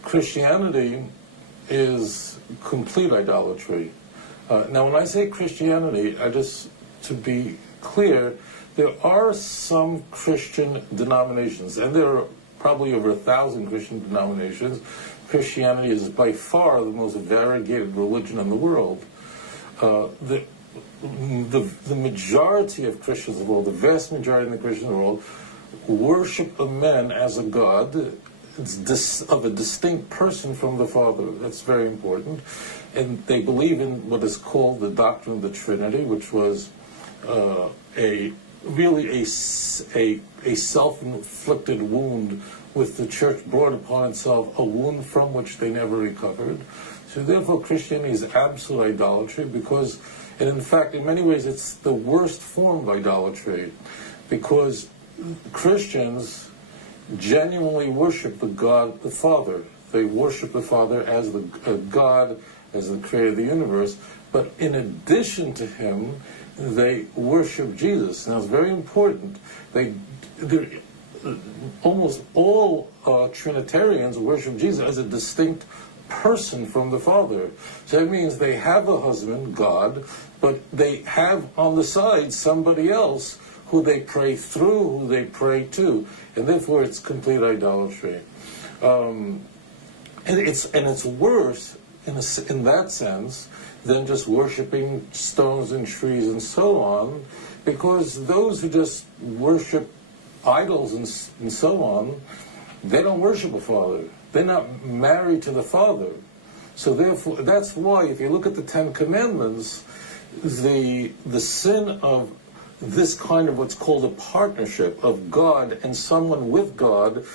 Christianity is complete idolatry. Now, when I say Christianity, to be clear, there are some Christian denominations, and there are probably over 1,000 Christian denominations. Christianity is by far the most variegated religion in the world. The majority of Christians in the world, the vast majority of the Christians in the world, worship a man as a god of a distinct person from the Father. That's very important. And they believe in what is called the doctrine of the Trinity, which was a self-inflicted wound with the church brought upon itself, a wound from which they never recovered. So therefore Christianity is absolute idolatry because, and in fact in many ways it's the worst form of idolatry, because Christians genuinely worship the God, the Father. They worship the Father as the God, as the creator of the universe. But in addition to him, they worship Jesus. Now, it's very important. Almost all Trinitarians worship Jesus as a distinct person from the Father. So that means they have a husband, God, but they have on the side somebody else who they pray through, who they pray to, and therefore it's complete idolatry. And it's worse in that sense than just worshiping stones and trees and so on, because those who just worship idols and so on, they don't worship a Father. They're not married to the Father. So therefore, that's why if you look at the Ten Commandments, the sin of this kind of what's called a partnership of God and someone with God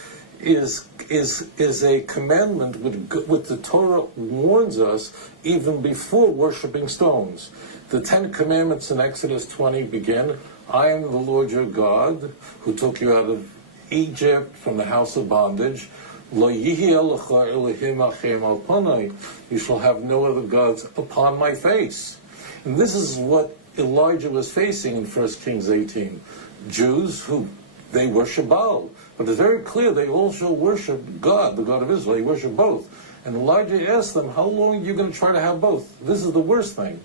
is a commandment which the Torah warns us even before worshiping stones. The Ten Commandments in Exodus 20 begin, I am the Lord your God who took you out of Egypt from the house of bondage. Lo yihye lecha Elohim achem al panai. You shall have no other gods upon my face. And this is what Elijah was facing in 1 Kings 18. Jews who they worship Baal. But it's very clear they also worship God, the God of Israel. They worship both. And Elijah asked them, how long are you going to try to have both? This is the worst thing.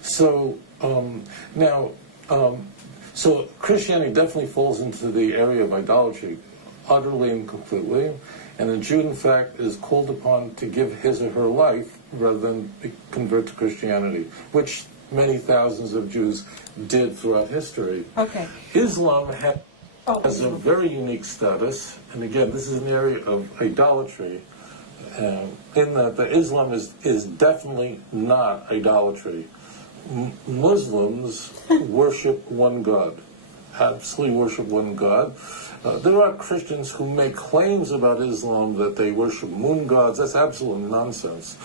So so Christianity definitely falls into the area of idolatry, utterly and completely. And a Jew, in fact, is called upon to give his or her life rather than convert to Christianity, which many thousands of Jews did throughout history. Okay. Islam has a very unique status, and again, this is an area of idolatry, in that the Islam is definitely not idolatry. Muslims worship one God, absolutely worship one God. There are Christians who make claims about Islam that they worship moon gods. That's absolute nonsense.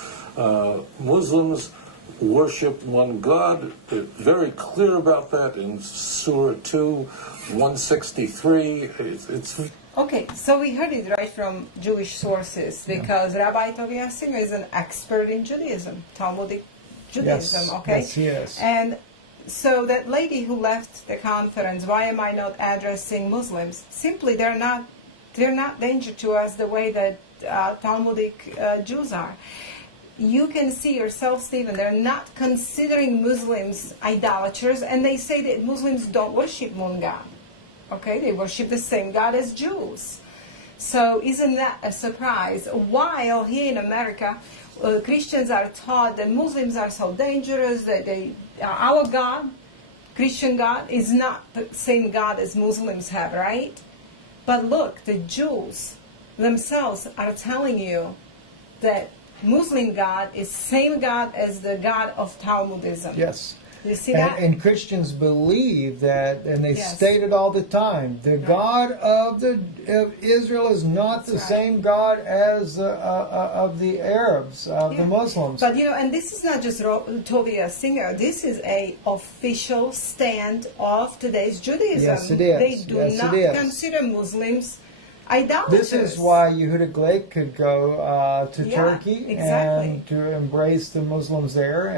Muslims worship one God. They're very clear about that in Surah 2, 163. Okay, so we heard it right from Jewish sources, because Rabbi Tovia Singer is an expert in Judaism, Talmudic Judaism, yes, okay? Yes, he is. And so that lady who left the conference, why am I not addressing Muslims? Simply, they're not danger to us the way that Talmudic Jews are. You can see yourself, Stephen, they're not considering Muslims idolaters, and they say that Muslims don't worship moon god. Okay, they worship the same God as Jews. So isn't that a surprise? While here in America, Christians are taught that Muslims are so dangerous, that our God, Christian God, is not the same God as Muslims have, right? But look, the Jews themselves are telling you that Muslim God is same God as the God of Talmudism. Yes. You see that? And Christians believe that, and they state it all the time. The God of Israel is not the same God as of the Arabs, the Muslims. But and this is not just Tovia Singer. This is a official stand of today's Judaism. Yes, it is. They do not consider Muslims idolaters. This is why Yehuda Glick could go to Turkey and to embrace the Muslims there.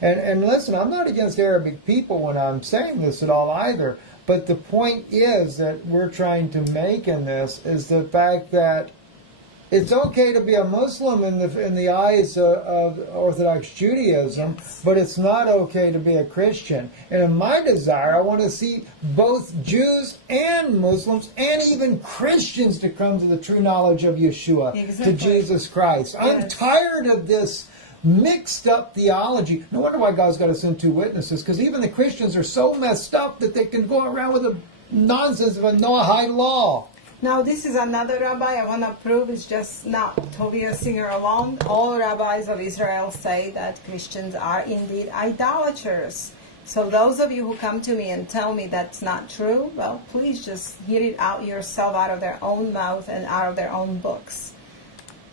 And listen, I'm not against Arabic people when I'm saying this at all either. But the point is that we're trying to make in this is the fact that it's okay to be a Muslim in the eyes of Orthodox Judaism, but it's not okay to be a Christian. And in my desire, I want to see both Jews and Muslims and even Christians to come to the true knowledge of Yeshua, to Jesus Christ. I'm tired of this mixed up theology. No wonder why God's got to send two witnesses, because even the Christians are so messed up that they can go around with the nonsense of a Noahide law. Now, this is another rabbi I want to prove. It's just not Tovia Singer alone. All rabbis of Israel say that Christians are indeed idolaters. So those of you who come to me and tell me that's not true, well, please just hear it out yourself out of their own mouth and out of their own books.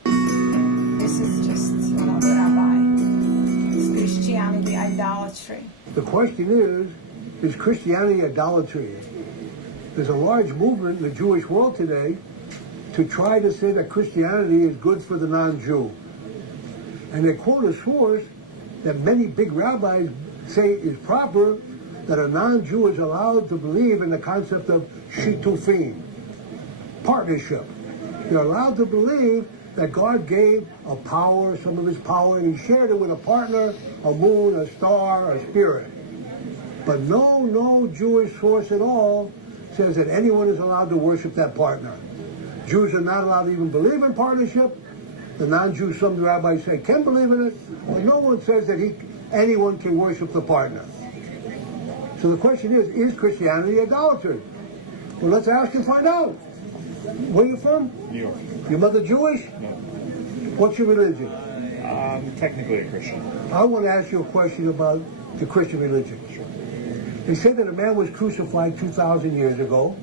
This is just another rabbi. Is Christianity idolatry? The question is Christianity idolatry? There's a large movement in the Jewish world today to try to say that Christianity is good for the non-Jew. And they quote a source that many big rabbis say is proper, that a non-Jew is allowed to believe in the concept of shitufim, partnership. They're allowed to believe that God gave a power, some of his power, and he shared it with a partner, a moon, a star, a spirit. But no Jewish source at all says that anyone is allowed to worship that partner. Jews are not allowed to even believe in partnership. The non-Jews, some rabbis say, can believe in it, but no one says that anyone can worship the partner. So the question is Christianity idolatry? Well, let's ask and find out. Where are you from? New York. Your mother Jewish? No. What's your religion? I'm technically a Christian. I want to ask you a question about the Christian religion. Sure. They say that a man was crucified 2,000 years ago,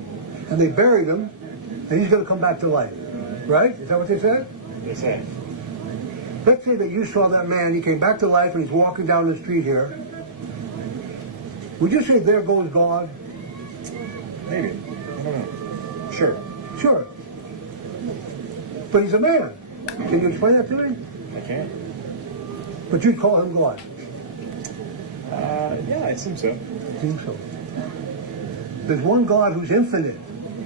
and they buried him, and he's going to come back to life. Right? Is that what they said? They say. Let's say that you saw that man, he came back to life, and he's walking down the street here. Would you say, there goes God? Maybe. I don't know. Sure. Sure. But he's a man. Can you explain that to me? I can. But you'd call him God. Yeah, I assume so. I think so. There's one God who's infinite.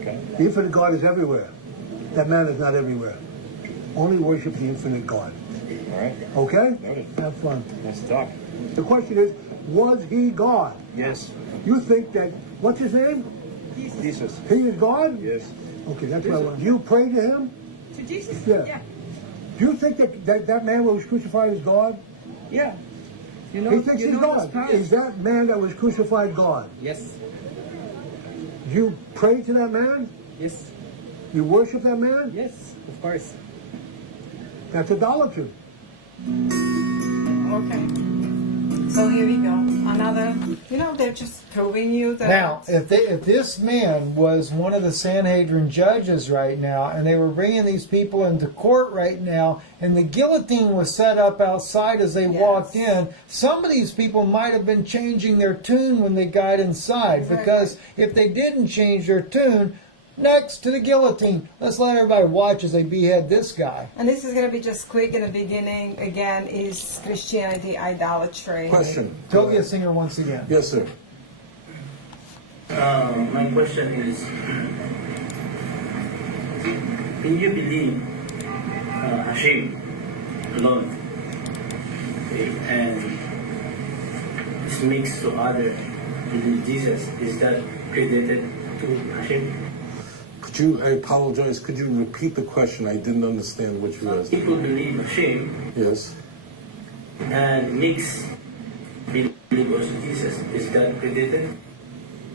Okay. The infinite God is everywhere. That man is not everywhere. Only worship the infinite God. All right. Okay? Noted. Have fun. Nice to talk. The question is, was he God? Yes. You think that, what's his name? Jesus. He is God? Yes. Okay, that's what I want. Do you pray to him? To Jesus? Yeah. Do you think that man who was crucified is God? Yeah. You know, He thinks you he's know God. the Is that man that was crucified God? Yes. Do you pray to that man? Yes. You worship that man? Yes, of course. That's idolatry. Okay. So here we go. Another, they're just proving you that. Now, if this man was one of the Sanhedrin judges right now, and they were bringing these people into court right now, and the guillotine was set up outside as they walked in, some of these people might have been changing their tune when they got inside, because if they didn't change their tune, next to the guillotine. Let's let everybody watch as they behead this guy. And this is going to be just quick in the beginning. Again, is Christianity idolatry? Question. Togia Singer once again. Yes, sir. My question is, do you believe Hashem alone, and this mix to other believe Jesus, is that credited to Hashem? I apologize, could you repeat the question? I didn't understand what you asked. People believe Hashem Yes. and mix believe also Jesus, is that credited?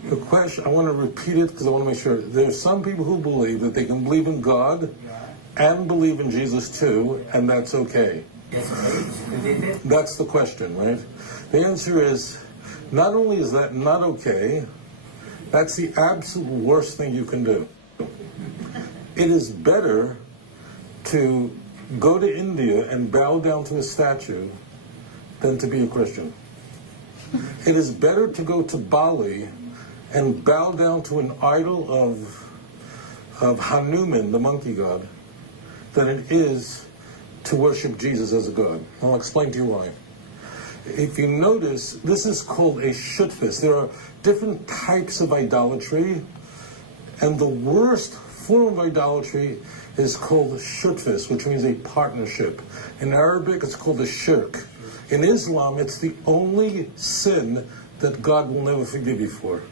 The question, I want to repeat it because I want to make sure. There are some people who believe that they can believe in God and believe in Jesus too, and that's okay. Yes, credited. That's the question, right? The answer is, not only is that not okay, that's the absolute worst thing you can do. It is better to go to India and bow down to a statue than to be a Christian. It is better to go to Bali and bow down to an idol of Hanuman, the monkey god, than it is to worship Jesus as a god. I'll explain to you why. If you notice, this is called a shutfis. There are different types of idolatry, and the worst form of idolatry is called shutfis, which means a partnership. In Arabic, it's called a shirk. In Islam, it's the only sin that God will never forgive you for.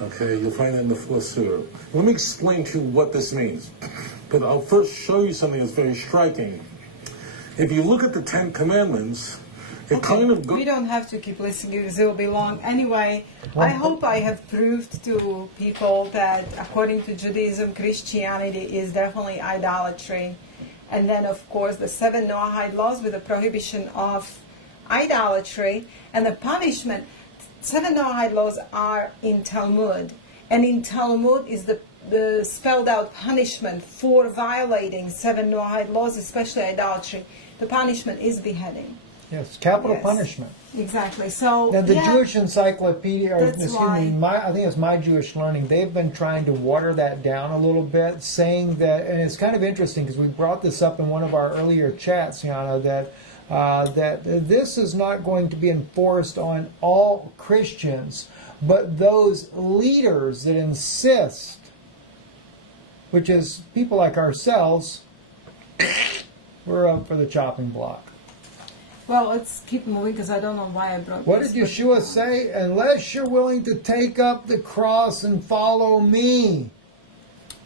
Okay, you'll find that in the fourth surah. Let me explain to you what this means. But I'll first show you something that's very striking. If you look at the Ten Commandments, it kind of we don't have to keep listening because it will be long. Anyway, I hope I have proved to people that according to Judaism, Christianity is definitely idolatry. And then, of course, the 7 Noahide laws with the prohibition of idolatry and the punishment. 7 Noahide laws are in Talmud. And in Talmud is the spelled out punishment for violating 7 Noahide laws, especially idolatry. The punishment is beheading. Yes, capital Yes. punishment. Exactly. So Now, the yeah, Jewish Encyclopedia, or That's excuse why. me, I think it's My Jewish Learning, they've been trying to water that down a little bit, saying that, and it's kind of interesting because we brought this up in one of our earlier chats, Jana, that this is not going to be enforced on all Christians, but those leaders that insist, which is people like ourselves, we're up for the chopping block. well, let's keep moving because I don't know why I brought What this. did Yeshua say? Unless you're willing to take up the cross and follow me,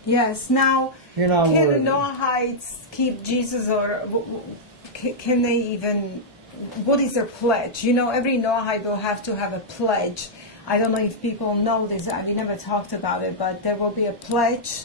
Yes. Now, you're not can the worthy. Noahides keep Jesus, or can they even? What is their pledge? You know, every Noahide will have to have a pledge. I don't know if people know this. We never talked about it, but there will be a pledge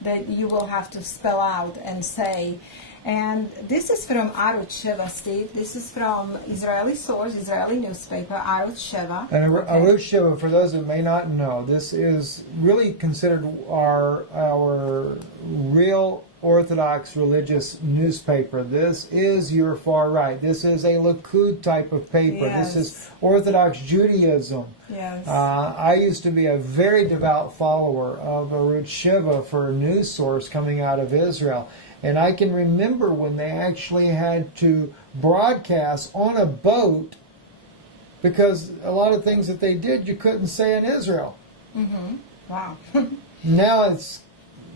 that you will have to spell out and say. And this is from Arut Sheva, Steve. This is from Israeli source, Israeli newspaper, Arut Sheva. And Arut Sheva, for those that may not know, this is really considered our real Orthodox religious newspaper. This is your far right. This is a Likud type of paper. Yes. This is Orthodox Judaism. Yes. I used to be a very devout follower of Arut Sheva for a news source coming out of Israel. And I can remember when they actually had to broadcast on a boat because a lot of things that they did you couldn't say in Israel. Mm-hmm. Wow. Now it's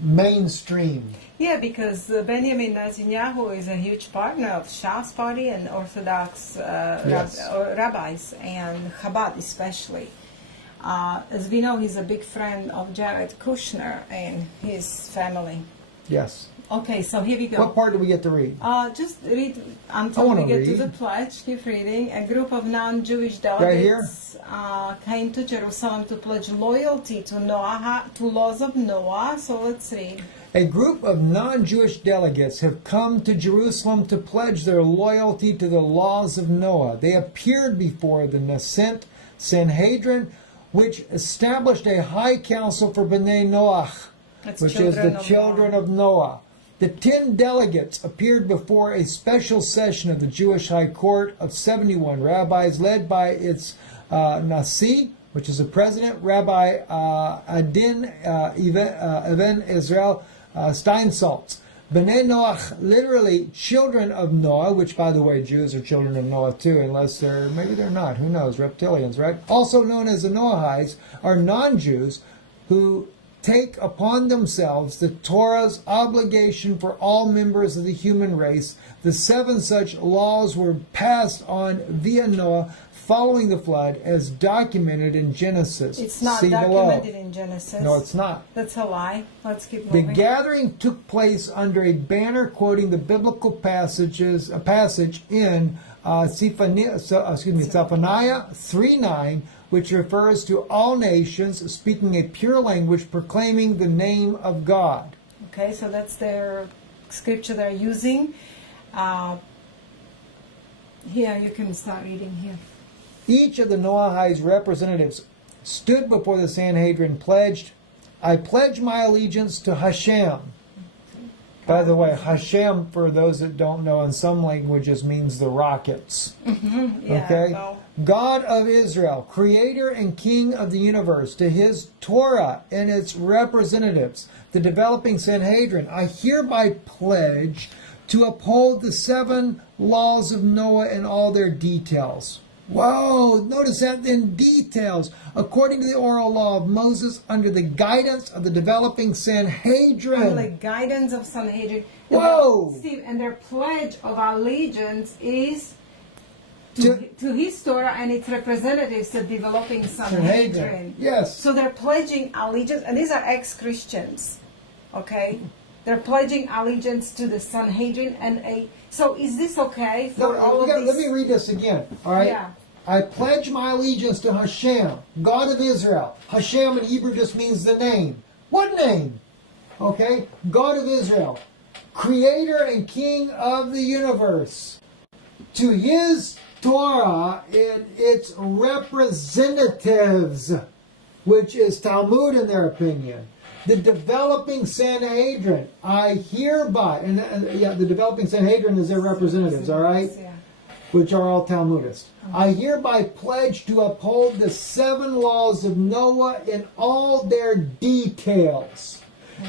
mainstream. Yeah, because Benjamin Netanyahu is a huge partner of Shas party and Orthodox Yes. rabbis, and Chabad especially. As we know, he's a big friend of Jared Kushner and his family. Yes. Okay, so here we go. What part do we get to read? Just read I until wanna we get to read. the pledge. Keep reading. A group of non-Jewish Right here? delegates came to Jerusalem to pledge loyalty to laws of Noah. So let's read. A group of non-Jewish delegates have come to Jerusalem to pledge their loyalty to the laws of Noah. They appeared before the nascent Sanhedrin, which established a high council for B'nai Noach, That's which is the children of children Noah. of Noah. The 10 delegates appeared before a special session of the Jewish High Court of 71 rabbis, led by its Nasi, which is the president, Rabbi Adin Even Israel Steinsaltz. B'nai Noach, literally children of Noah, which, by the way, Jews are children of Noah too, unless maybe they're not, who knows, reptilians, right? Also known as the Noahides, are non-Jews who take upon themselves the Torah's obligation for all members of the human race. The 7 such laws were passed on via Noah following the flood, as documented in Genesis. It's not See documented below. in Genesis. No, it's not. That's a lie. Let's keep The moving. gathering took place under a banner quoting the biblical passage in Zephaniah 3:9, which refers to all nations speaking a pure language, proclaiming the name of God. Okay, so that's their scripture they're using. Here, you can start reading here. Each of the Noahides' representatives stood before the Sanhedrin, pledged, "I pledge my allegiance to Hashem." By the way, Hashem, for those that don't know, in some languages means the rockets. Yeah, Okay? well, God of Israel, creator and king of the universe, to his Torah and its representatives, the developing Sanhedrin, I hereby pledge to uphold the 7 laws of Noah in all their details. Whoa, notice that in details, according to the oral law of Moses, under the guidance of the developing Sanhedrin. under the guidance of Sanhedrin. Whoa! Steve, and their pledge of allegiance is to his Torah and its representatives, the developing Sanhedrin. Yes. So they're pledging allegiance, and these are ex-Christians, okay? They're pledging allegiance to the Sanhedrin so is this okay for all of these? Let me read this again, all right? Yeah. I pledge my allegiance to Hashem, God of Israel. Hashem in Hebrew just means the name. What name? Okay? God of Israel, creator and king of the universe. To his Torah and its representatives, which is Talmud in their opinion. The developing Sanhedrin, I hereby, the developing Sanhedrin is their representatives, all right? Yeah. which are all Talmudists. I hereby pledge to uphold the 7 laws of Noah in all their details.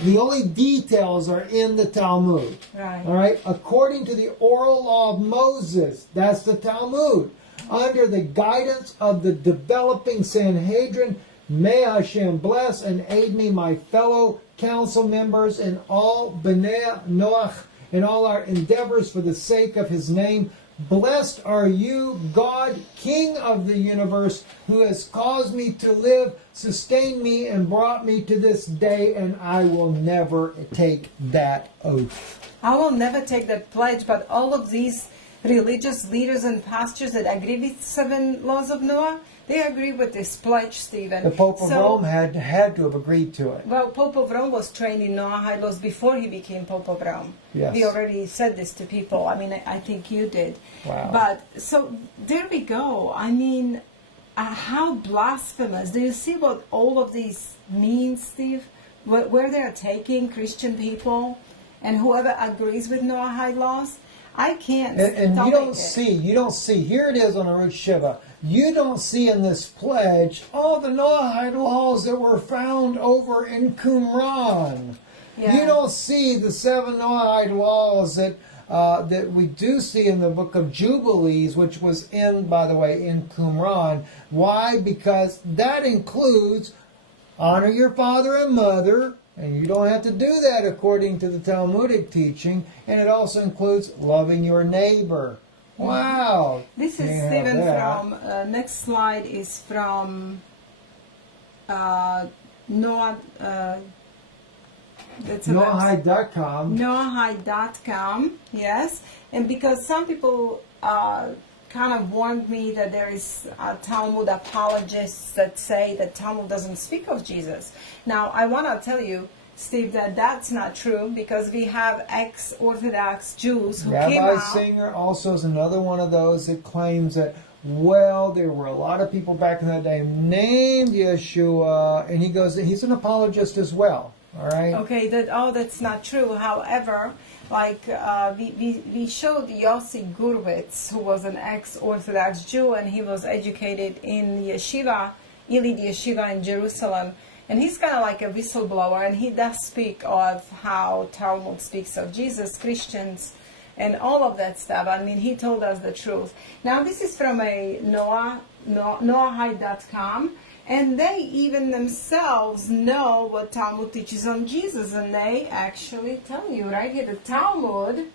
The only details are in the Talmud. Right. All right? According to the oral law of Moses, that's the Talmud. Under the guidance of the developing Sanhedrin, may Hashem bless and aid me, my fellow council members, and all B'nai Noach, in all our endeavors for the sake of his name. Blessed are you, God, King of the universe, who has caused me to live, sustained me, and brought me to this day, and I will never take that oath. I will never take that pledge, but all of these religious leaders and pastors that agree with 7 laws of Noah, they agree with this pledge, Stephen. The Pope of Rome had to have agreed to it. Well, Pope of Rome was trained in Noahide laws before he became Pope of Rome. Yes. We already said this to people. I mean, I think you did. Wow. But, so, there we go. I mean, how blasphemous. Do you see what all of these mean, Steve? Where they're taking Christian people and whoever agrees with Noahide laws? I can't. And you don't see, here it is on the Rosh Shiva. You don't see in this pledge all the Noahide laws that were found over in Qumran. Yeah. You don't see the 7 Noahide laws that we do see in the book of Jubilees, which was by the way, in Qumran. Why? Because that includes honor your father and mother, and you don't have to do that according to the Talmudic teaching, and it also includes loving your neighbor. Wow. This is Stephen from, next slide is from Noah, Noahide.com. Noahide.com, yes. And because some people kind of warned me that there is Talmud apologists that say that Talmud doesn't speak of Jesus. Now, I want to tell you, Steve, that that's not true, because we have ex-Orthodox Jews who came out. Rabbi Singer also is another one of those that claims that, well, there were a lot of people back in that day named Yeshua, and he goes, he's an apologist as well. All right. Okay, that's not true. However, like we showed Yossi Gurwitz, who was an ex-Orthodox Jew, and he was educated in yeshiva, Elite Yeshiva in Jerusalem, and he's kind of like a whistleblower, and he does speak of how Talmud speaks of Jesus, Christians, and all of that stuff. I mean, he told us the truth. Now, this is from a Noahide.com. And they even themselves know what Talmud teaches on Jesus, and they actually tell you right here, the Talmud.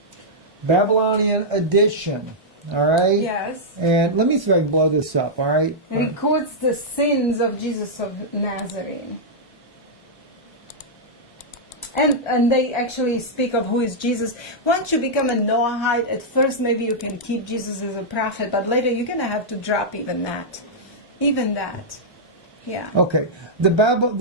Babylonian edition, all right? Yes. And let me see if I can blow this up, all right? Records the sins of Jesus of Nazarene. And they actually speak of who is Jesus. Once you become a Noahide, at first maybe you can keep Jesus as a prophet, but later you're going to have to drop even that. Even that. Yeah. Okay. The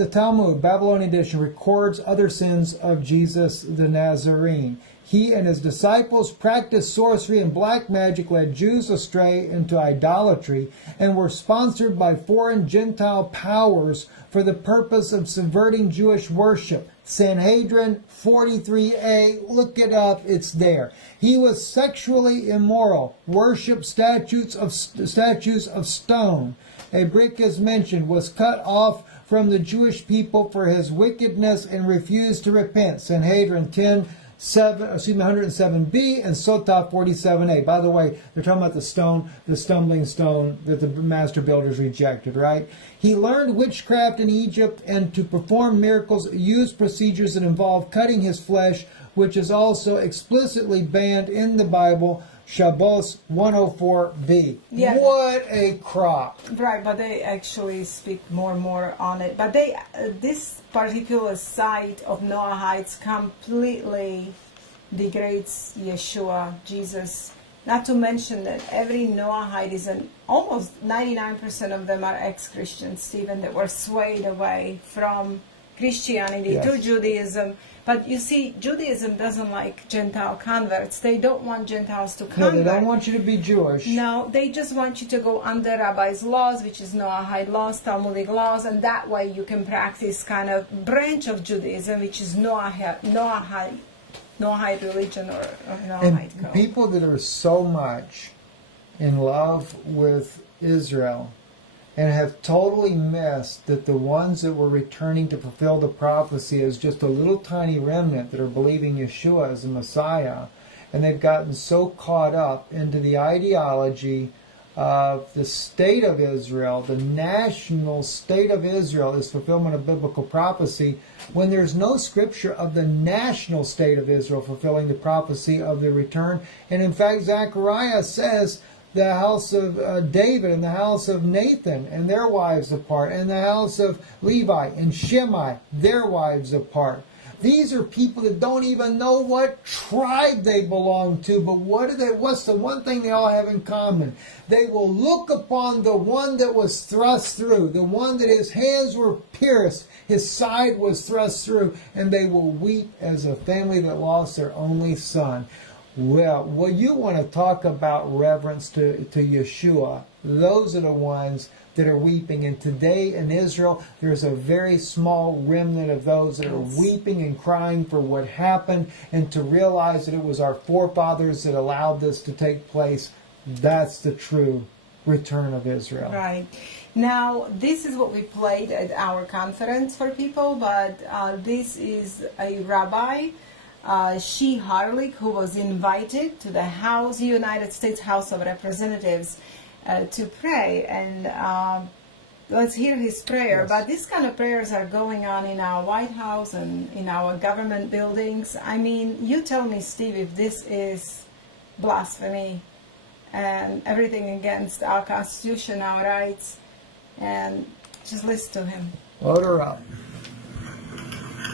Talmud, Babylonian edition, records other sins of Jesus the Nazarene. He and his disciples practiced sorcery and black magic, led Jews astray into idolatry, and were sponsored by foreign Gentile powers for the purpose of subverting Jewish worship. Sanhedrin 43a, look it up, it's there. He was sexually immoral, worshipped statues of stone. A brick, as mentioned, was cut off from the Jewish people for his wickedness and refused to repent. Sanhedrin 107b and Sotah 47a. By the way, they're talking about the stone, the stumbling stone that the master builders rejected, right? He learned witchcraft in Egypt, and to perform miracles used procedures that involve cutting his flesh, which is also explicitly banned in the Bible. Shabbos 104b. Yeah. What a crop. Right, but they actually speak more and more on it. But they, this particular site of Noahides completely degrades Yeshua, Jesus. Not to mention that every Noahide is almost 99% of them are ex-Christians, Stephen, that were swayed away from Christianity to Judaism. But you see, Judaism doesn't like Gentile converts. They don't want Gentiles to convert. No, they don't want you to be Jewish. No, they just want you to go under Rabbi's laws, which is Noahide laws, Talmudic laws, and that way you can practice kind of branch of Judaism, which is Noahide religion or Noahide code. People that are so much in love with Israel and have totally missed that the ones that were returning to fulfill the prophecy is just a little tiny remnant that are believing Yeshua as the Messiah. And they've gotten so caught up into the ideology of the state of Israel, the national state of Israel is fulfillment of biblical prophecy, when there's no scripture of the national state of Israel fulfilling the prophecy of the return. And in fact, Zechariah says the house of David and the house of Nathan and their wives apart, and the house of Levi and Shimei, their wives apart. These are people that don't even know what tribe they belong to, but what's the one thing they all have in common? They will look upon the one that was thrust through, the one that his hands were pierced, his side was thrust through, and they will weep as a family that lost their only son. Well, you want to talk about reverence to Yeshua. Those are the ones that are weeping. And today in Israel, there's a very small remnant of those that are weeping and crying for what happened, and to realize that it was our forefathers that allowed this to take place. That's the true return of Israel. Right. Now, this is what we played at our conference for people, but this is a rabbi, She Harlick, who was invited to the United States House of Representatives to pray, and let's hear his prayer. Yes. But these kind of prayers are going on in our White House and in our government buildings. I mean, you tell me, Steve, if this is blasphemy and everything against our Constitution, our rights, and just listen to him. Load her up.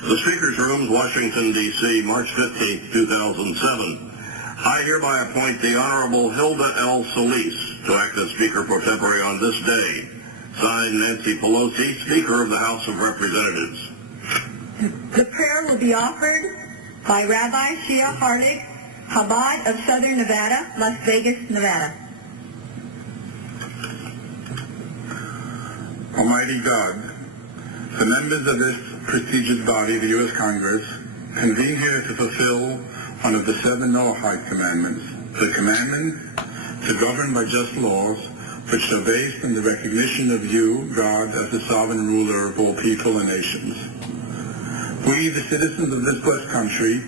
The Speaker's Rooms, Washington, D.C., March 15, 2007. I hereby appoint the Honorable Hilda L. Solis to act as Speaker pro tempore on this day. Signed, Nancy Pelosi, Speaker of the House of Representatives. The prayer will be offered by Rabbi Shia Harlick, Chabad of Southern Nevada, Las Vegas, Nevada. Almighty God, the members of this prestigious body, the U.S. Congress, convene here to fulfill one of the 7 Noahide commandments, the commandment to govern by just laws, which are based on the recognition of you, God, as the sovereign ruler of all people and nations. We, the citizens of this blessed country,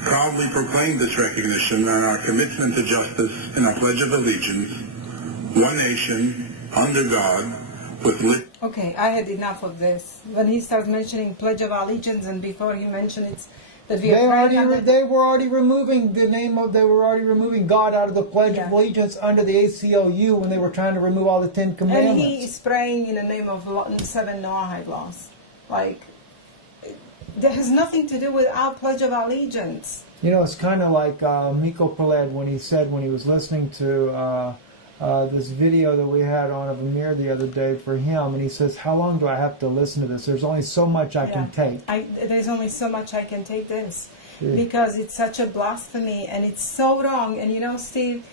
proudly proclaim this recognition and our commitment to justice in our Pledge of Allegiance, one nation, under God, with... Okay, I had enough of this. When he starts mentioning Pledge of Allegiance, and before he mentioned it's that we they were already removing the name of, they were already removing God out of the Pledge of Allegiance under the ACLU when they were trying to remove all the 10 Commandments. And he is praying in the name of 7 Noahide laws. Like, that has nothing to do with our Pledge of Allegiance. You know, it's kind of like Miko Peled when he said, when he was listening to this video that we had on of Amir the other day for him, and he says, how long do I have to listen to this? There's only so much I can take. There's only so much I can take this. Because it's such a blasphemy, and it's so wrong. And you know, Steve,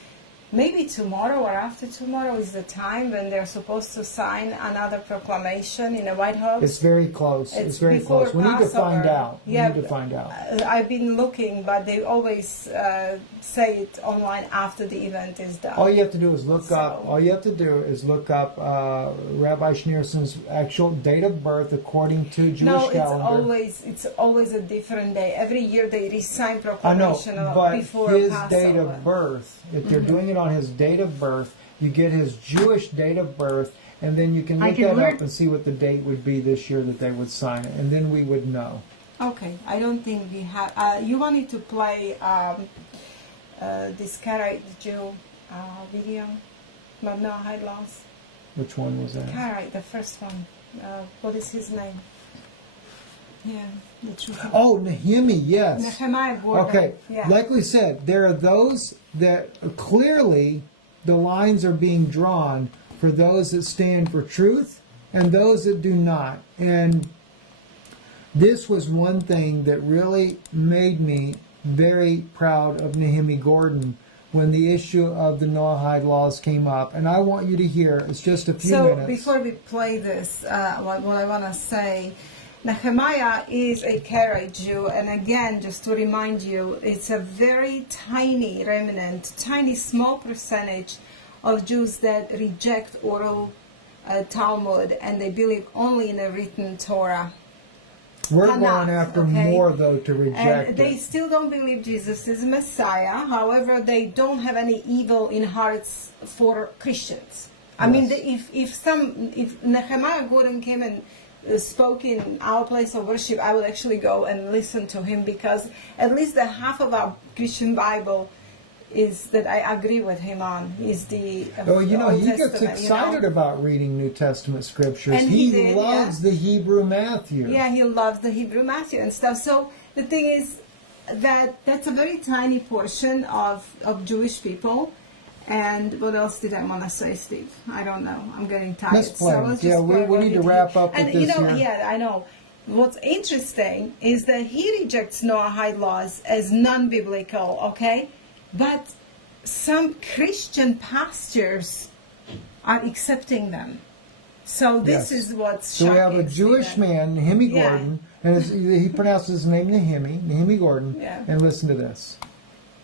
maybe tomorrow or after tomorrow is the time when they're supposed to sign another proclamation in the White House. It's very close. It's very close. We need to find out. We need to find out. I've been looking, but they always say it online after the event is done. All you have to do is look up. All you have to do is look up Rabbi Schneerson's actual date of birth according to Jewish calendar. It's always a different day. Every year they re-sign proclamation before his Passover. Date of birth. If they're doing it on his date of birth, you get his Jewish date of birth, and then you can look that up and see what the date would be this year that they would sign it, and then we would know. Okay, I don't think we have. You wanted to play this Karaite Jew video about Noahide laws? Which one was that? Karaite, the first one. What is his name? Yeah, the truth. Oh, Nehemiah, yes. Nehemiah Gordon. Okay, yeah. Like we said, there are those that clearly the lines are being drawn for those that stand for truth and those that do not. And this was one thing that really made me very proud of Nehemiah Gordon when the issue of the Noahide laws came up. And I want you to hear, it's just a few minutes. So before we play this, what I want to say, Nehemiah is a Karaite Jew, and again, just to remind you, it's a very tiny remnant, tiny small percentage of Jews that reject oral Talmud and they believe only in a written Torah. We're going after more, though, to reject and they it. still don't believe Jesus is Messiah. However, they don't have any evil in hearts for Christians. I mean, if Nehemiah Gordon came and spoke in our place of worship, I would actually go and listen to him, because at least the half of our Christian Bible is that I agree with him on is the Old he gets Testament, excited about reading New Testament scriptures. And he loves the Hebrew Matthew. Yeah, he loves the Hebrew Matthew and stuff. So the thing is that that's a very tiny portion of Jewish people. And what else did I want to say, Steve? I don't know. I'm getting tired. Let's play. We need to wrap up with this here. Yeah, I know. What's interesting is that he rejects Noahide laws as non-biblical, okay? But some Christian pastors are accepting them. So this is what's shocking. So we have a Jewish man, Nehemiah Gordon, and he pronounces his name Nehemiah Gordon, and listen to this.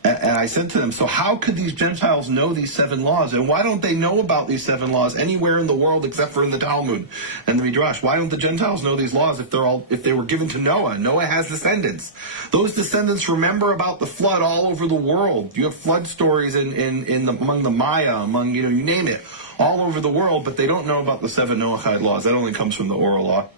And I said to them, so how could these Gentiles know these 7 laws? And why don't they know about these 7 laws anywhere in the world except for in the Talmud and the Midrash? Why don't the Gentiles know these laws if they were given to Noah? Noah has descendants. Those descendants remember about the flood all over the world. You have flood stories among the Maya, among, you name it, all over the world, but they don't know about the 7 Noahide laws. That only comes from the oral law.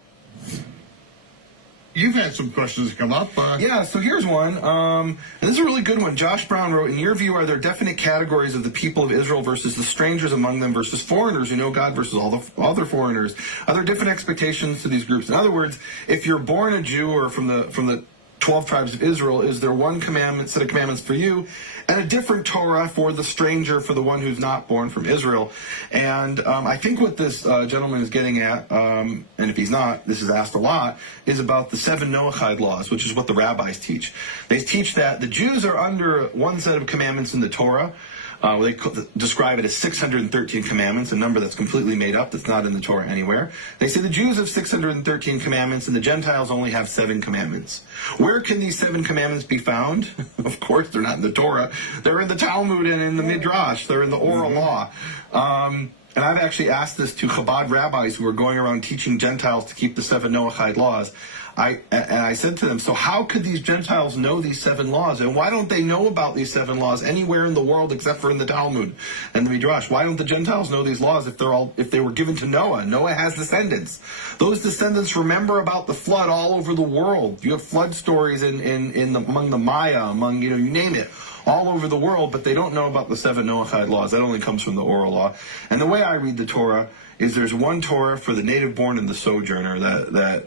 You've had some questions come up. Yeah, so here's one. And this is a really good one. Josh Brown wrote, in your view, are there definite categories of the people of Israel versus the strangers among them versus foreigners who know God versus all the other foreigners? Are there different expectations to these groups? In other words, if you're born a Jew or from the 12 tribes of Israel, is there one set of commandments for you and a different Torah for the stranger, for the one who's not born from Israel? And I think what this gentleman is getting at, and if he's not, this is asked a lot, is about the 7 Noahide laws, which is what the rabbis teach. They teach that the Jews are under one set of commandments in the Torah. They describe it as 613 commandments, a number that's completely made up, that's not in the Torah anywhere. They say the Jews have 613 commandments and the Gentiles only have 7 commandments. Where can these 7 commandments be found? Of course, they're not in the Torah. They're in the Talmud and in the Midrash. They're in the oral law. And I've actually asked this to Chabad rabbis who are going around teaching Gentiles to keep the 7 Noahide laws. I said to them, so how could these Gentiles know these 7 laws? And why don't they know about these 7 laws anywhere in the world except for in the Talmud and the Midrash? Why don't the Gentiles know these laws if they were given to Noah? Noah has descendants. Those descendants remember about the flood all over the world. You have flood stories among the Maya, among, you name it, all over the world, but they don't know about the 7 Noahide laws. That only comes from the oral law. And the way I read the Torah is there's one Torah for the native born and the sojourner.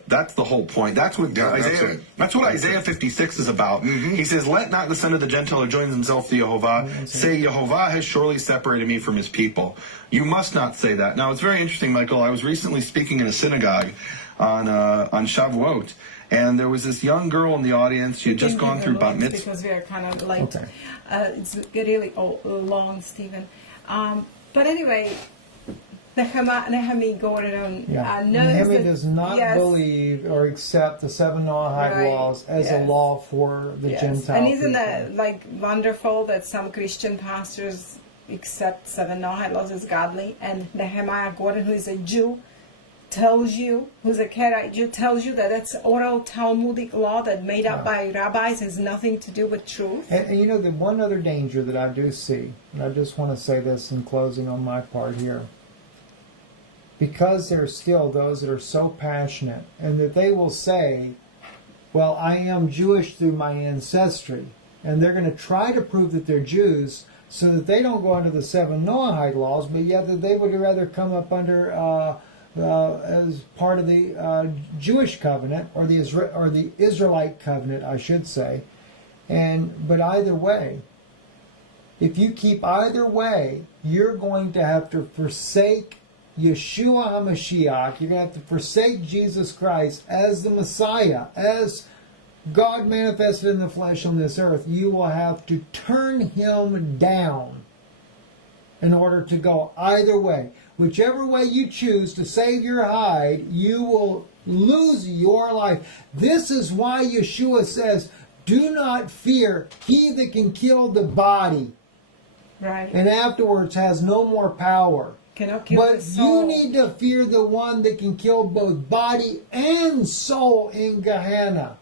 That's the whole point. That's what Isaiah 56 is about. Mm-hmm. He says, let not the son of the Gentile join himself to Yehovah. Say, Yehovah has surely separated me from his people. You must not say that. Now, it's very interesting, Michael. I was recently speaking in a synagogue on Shavuot, and there was this young girl in the audience. She had just gone through bat mitzvah. Because we are kind of late. Okay. It's really long, Stephen. But anyway, Nehemiah Gordon Nehemiah does not believe or accept the 7 Noahide laws as a law for the Gentile And isn't people. that wonderful that some Christian pastors accept 7 Noahide laws as godly, and Nehemiah Gordon, who is a Jew, tells you, who's a Karaite Jew, tells you that that's oral Talmudic law that made up by rabbis, has nothing to do with truth. And the one other danger that I do see, and I just want to say this in closing on my part here, because there are still those that are so passionate and that they will say, well, I am Jewish through my ancestry, and they're going to try to prove that they're Jews so that they don't go under the 7 Noahide laws, but yet that they would rather come up under as part of the Jewish covenant or the Israelite covenant, I should say. But either way, if you keep either way, you're going to have to forsake Yeshua HaMashiach. You're going to have to forsake Jesus Christ as the Messiah, as God manifested in the flesh on this earth. You will have to turn him down in order to go either way. Whichever way you choose to save your hide, you will lose your life. This is why Yeshua says, do not fear he that can kill the body, Right. And afterwards has no more power. Cannot kill the But soul. you need to fear the one that can kill both body and soul in Gehenna.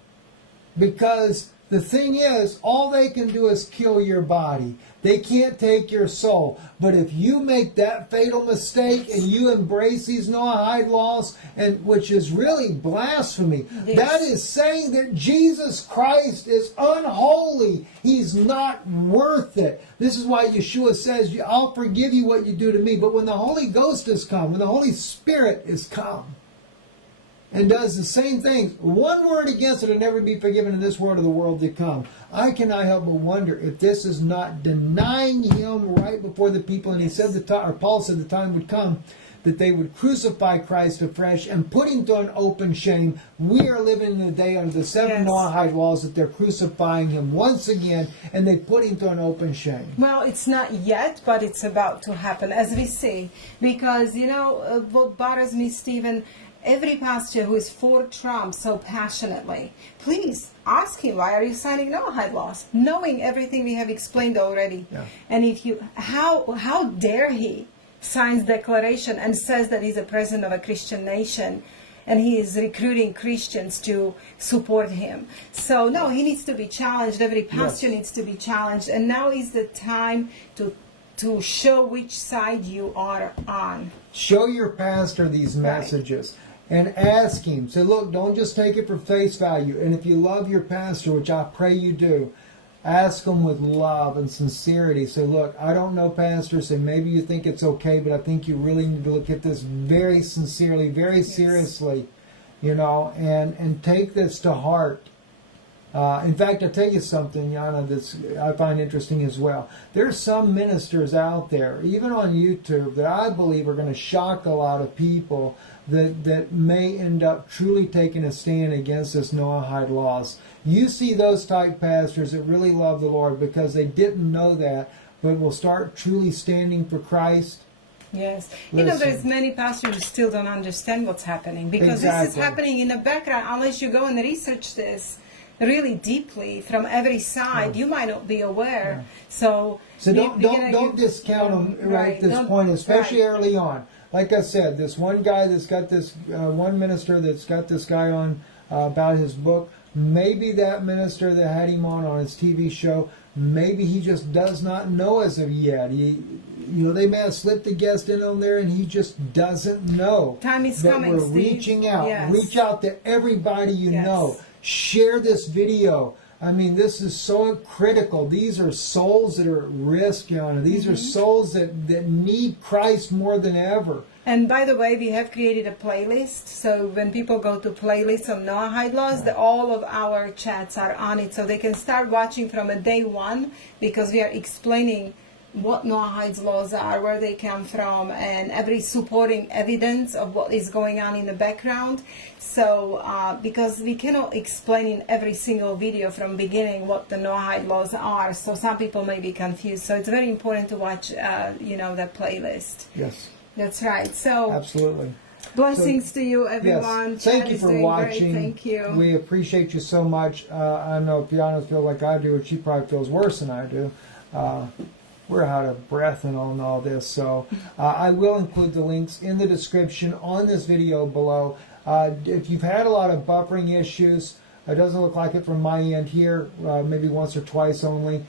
Because the thing is, all they can do is kill your body. They can't take your soul. But if you make that fatal mistake and you embrace these Noahide laws, and which is really blasphemy, Yes. that is saying that Jesus Christ is unholy. He's not worth it. This is why Yeshua says, I'll forgive you what you do to me. But when the Holy Ghost has come, when the Holy Spirit is come, and does the same things, one word against it will never be forgiven in this world or the world to come. I cannot help but wonder if this is not denying him right before the people. And he said or Paul said the time would come that they would crucify Christ afresh and put him to an open shame. We are living in the day under the 7 Noahide laws that they're crucifying him once again, and they put him to an open shame. Well, it's not yet, but it's about to happen, as we see. Because, what bothers me, Stephen, every pastor who is for Trump so passionately, please ask him, why are you signing Noahide laws? Knowing everything we have explained already. Yeah. And how dare he signs declaration and says that he's a president of a Christian nation and he is recruiting Christians to support him. So no, he needs to be challenged. Every pastor needs to be challenged. And now is the time to show which side you are on. Show your pastor these messages. And ask him. Say, look, don't just take it for face value. And if you love your pastor, which I pray you do, ask him with love and sincerity. Say, look, I don't know, pastor. Say, maybe you think it's okay, but I think you really need to look at this very sincerely, very seriously, and take this to heart. In fact, I'll tell you something, Jana, that I find interesting as well. There's some ministers out there, even on YouTube, that I believe are going to shock a lot of people that may end up truly taking a stand against this Noahide laws. You see those type pastors that really love the Lord because they didn't know that, but will start truly standing for Christ. Yes. Listen. There's many pastors who still don't understand what's happening because this is happening in the background. Unless you go and research this really deeply from every side, you might not be aware. So don't discount them right at this point, especially early on. Like I said, this one guy that's got this, one minister that's got this guy on about his book, maybe that minister that had him on his TV show, maybe he just does not know as of yet. They may have slipped a guest in on there and he just doesn't know. Time is that coming, we're Steve. reaching out. Yes. Reach out to everybody you know. Share this video. I mean, this is so critical. These are souls that are at risk, Jana. These are souls that need Christ more than ever. And by the way, we have created a playlist. So when people go to playlists on Noahide laws, all of our chats are on it. So they can start watching from a day one because we are explaining what Noahide's laws are, where they come from, and every supporting evidence of what is going on in the background. So, because we cannot explain in every single video from beginning what the Noahide laws are, so some people may be confused. So it's very important to watch, the playlist. Yes. That's right. So absolutely. Blessings to you, everyone. Yes. Thank you for watching. Great. Thank you. We appreciate you so much. I know Jana feels like I do, and she probably feels worse than I do. We're out of breath and on all this. So I will include the links in the description on this video below. If you've had a lot of buffering issues, it doesn't look like it from my end here, maybe once or twice only.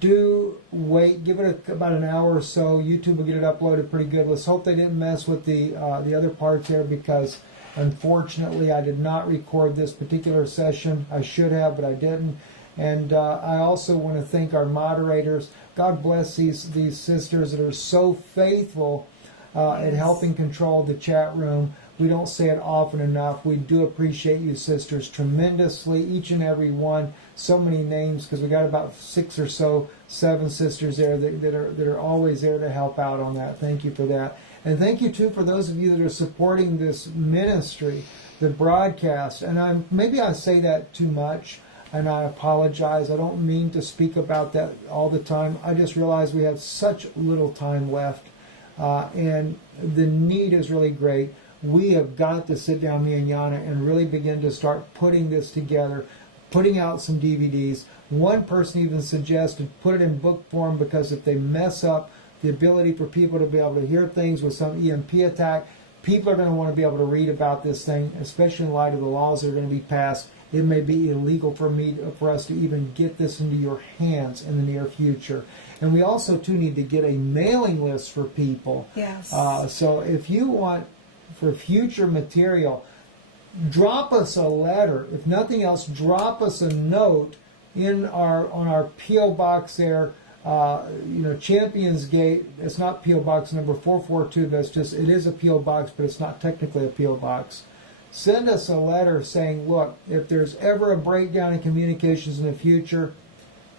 Do wait, give it about an hour or so. YouTube will get it uploaded pretty good. Let's hope they didn't mess with the other parts here, because unfortunately I did not record this particular session. I should have, but I didn't. And I also want to thank our moderators. God bless these sisters that are so faithful at helping control the chat room. We don't say it often enough. We do appreciate you sisters tremendously, each and every one. So many names, because we got about 6 or so, 7 sisters there that are always there to help out on that. Thank you for that. And thank you too for those of you that are supporting this ministry, the broadcast. And maybe I say that too much, and I apologize. I don't mean to speak about that all the time. I just realize we have such little time left, and the need is really great. We have got to sit down, me and Jana, and really begin to start putting this together, putting out some DVDs, One person even suggested put it in book form because if they mess up the ability for people to be able to hear things with some EMP attack, people are going to want to be able to read about this thing, especially in light of the laws that are going to be passed. It may be illegal for us to even get this into your hands in the near future. And we also, too, need to get a mailing list for people. Yes. So if you want, for future material, drop us a letter. If nothing else, drop us a note on our P.O. Box there. Champions Gate. It's not P.O. Box number 442. It is a P.O. Box, but it's not technically a P.O. Box. Send us a letter saying, look, if there's ever a breakdown in communications in the future,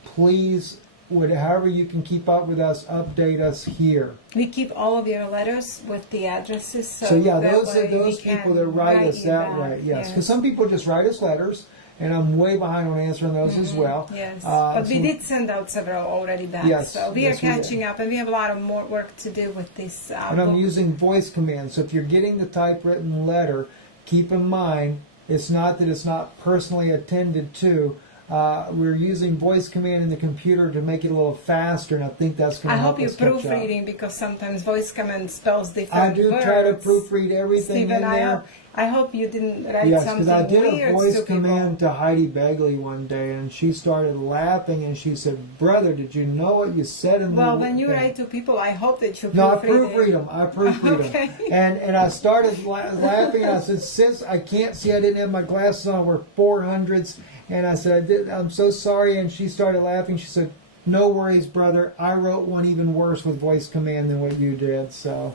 please, however you can keep up with us, update us here. We keep all of your letters with the addresses. So yeah, those are those people that write us that way. Yes, because some people just write us letters, and I'm way behind on answering those as well. Yes, but we did send out several already back. Yes, so we are catching up, and we have a lot of more work to do with this. And I'm using voice commands. So if you're getting the typewritten letter, keep in mind, it's not that it's not personally attended to. We're using voice command in the computer to make it a little faster, and I think that's going to help us catch up. I hope you're proofreading, because sometimes voice command spells different words. I do try to proofread everything in there. I hope you didn't write something weird. Yes, because I did a voice command to Heidi Begley one day, and she started laughing, and she said, "Brother, did you know what you said in the Well, when you write to people, I hope that you proofread No, I proofread them. I proofread them. And I started laughing, and I said, "Sis, I can't see. I didn't have my glasses on. We're 400s." And I said, I'm so sorry. And she started laughing. She said, "No worries, brother. I wrote one even worse with voice command than what you did." So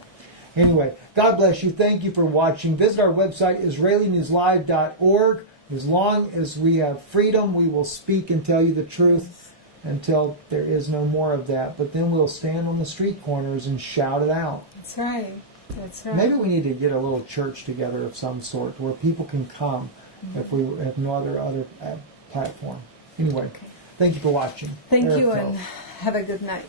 anyway, God bless you. Thank you for watching. Visit our website, IsraeliNewsLive.org. As long as we have freedom, we will speak and tell you the truth until there is no more of that. But then we'll stand on the street corners and shout it out. That's right. That's right. Maybe we need to get a little church together of some sort where people can come if we have no other platform. Anyway, thank you for watching. Thank you, and have a good night.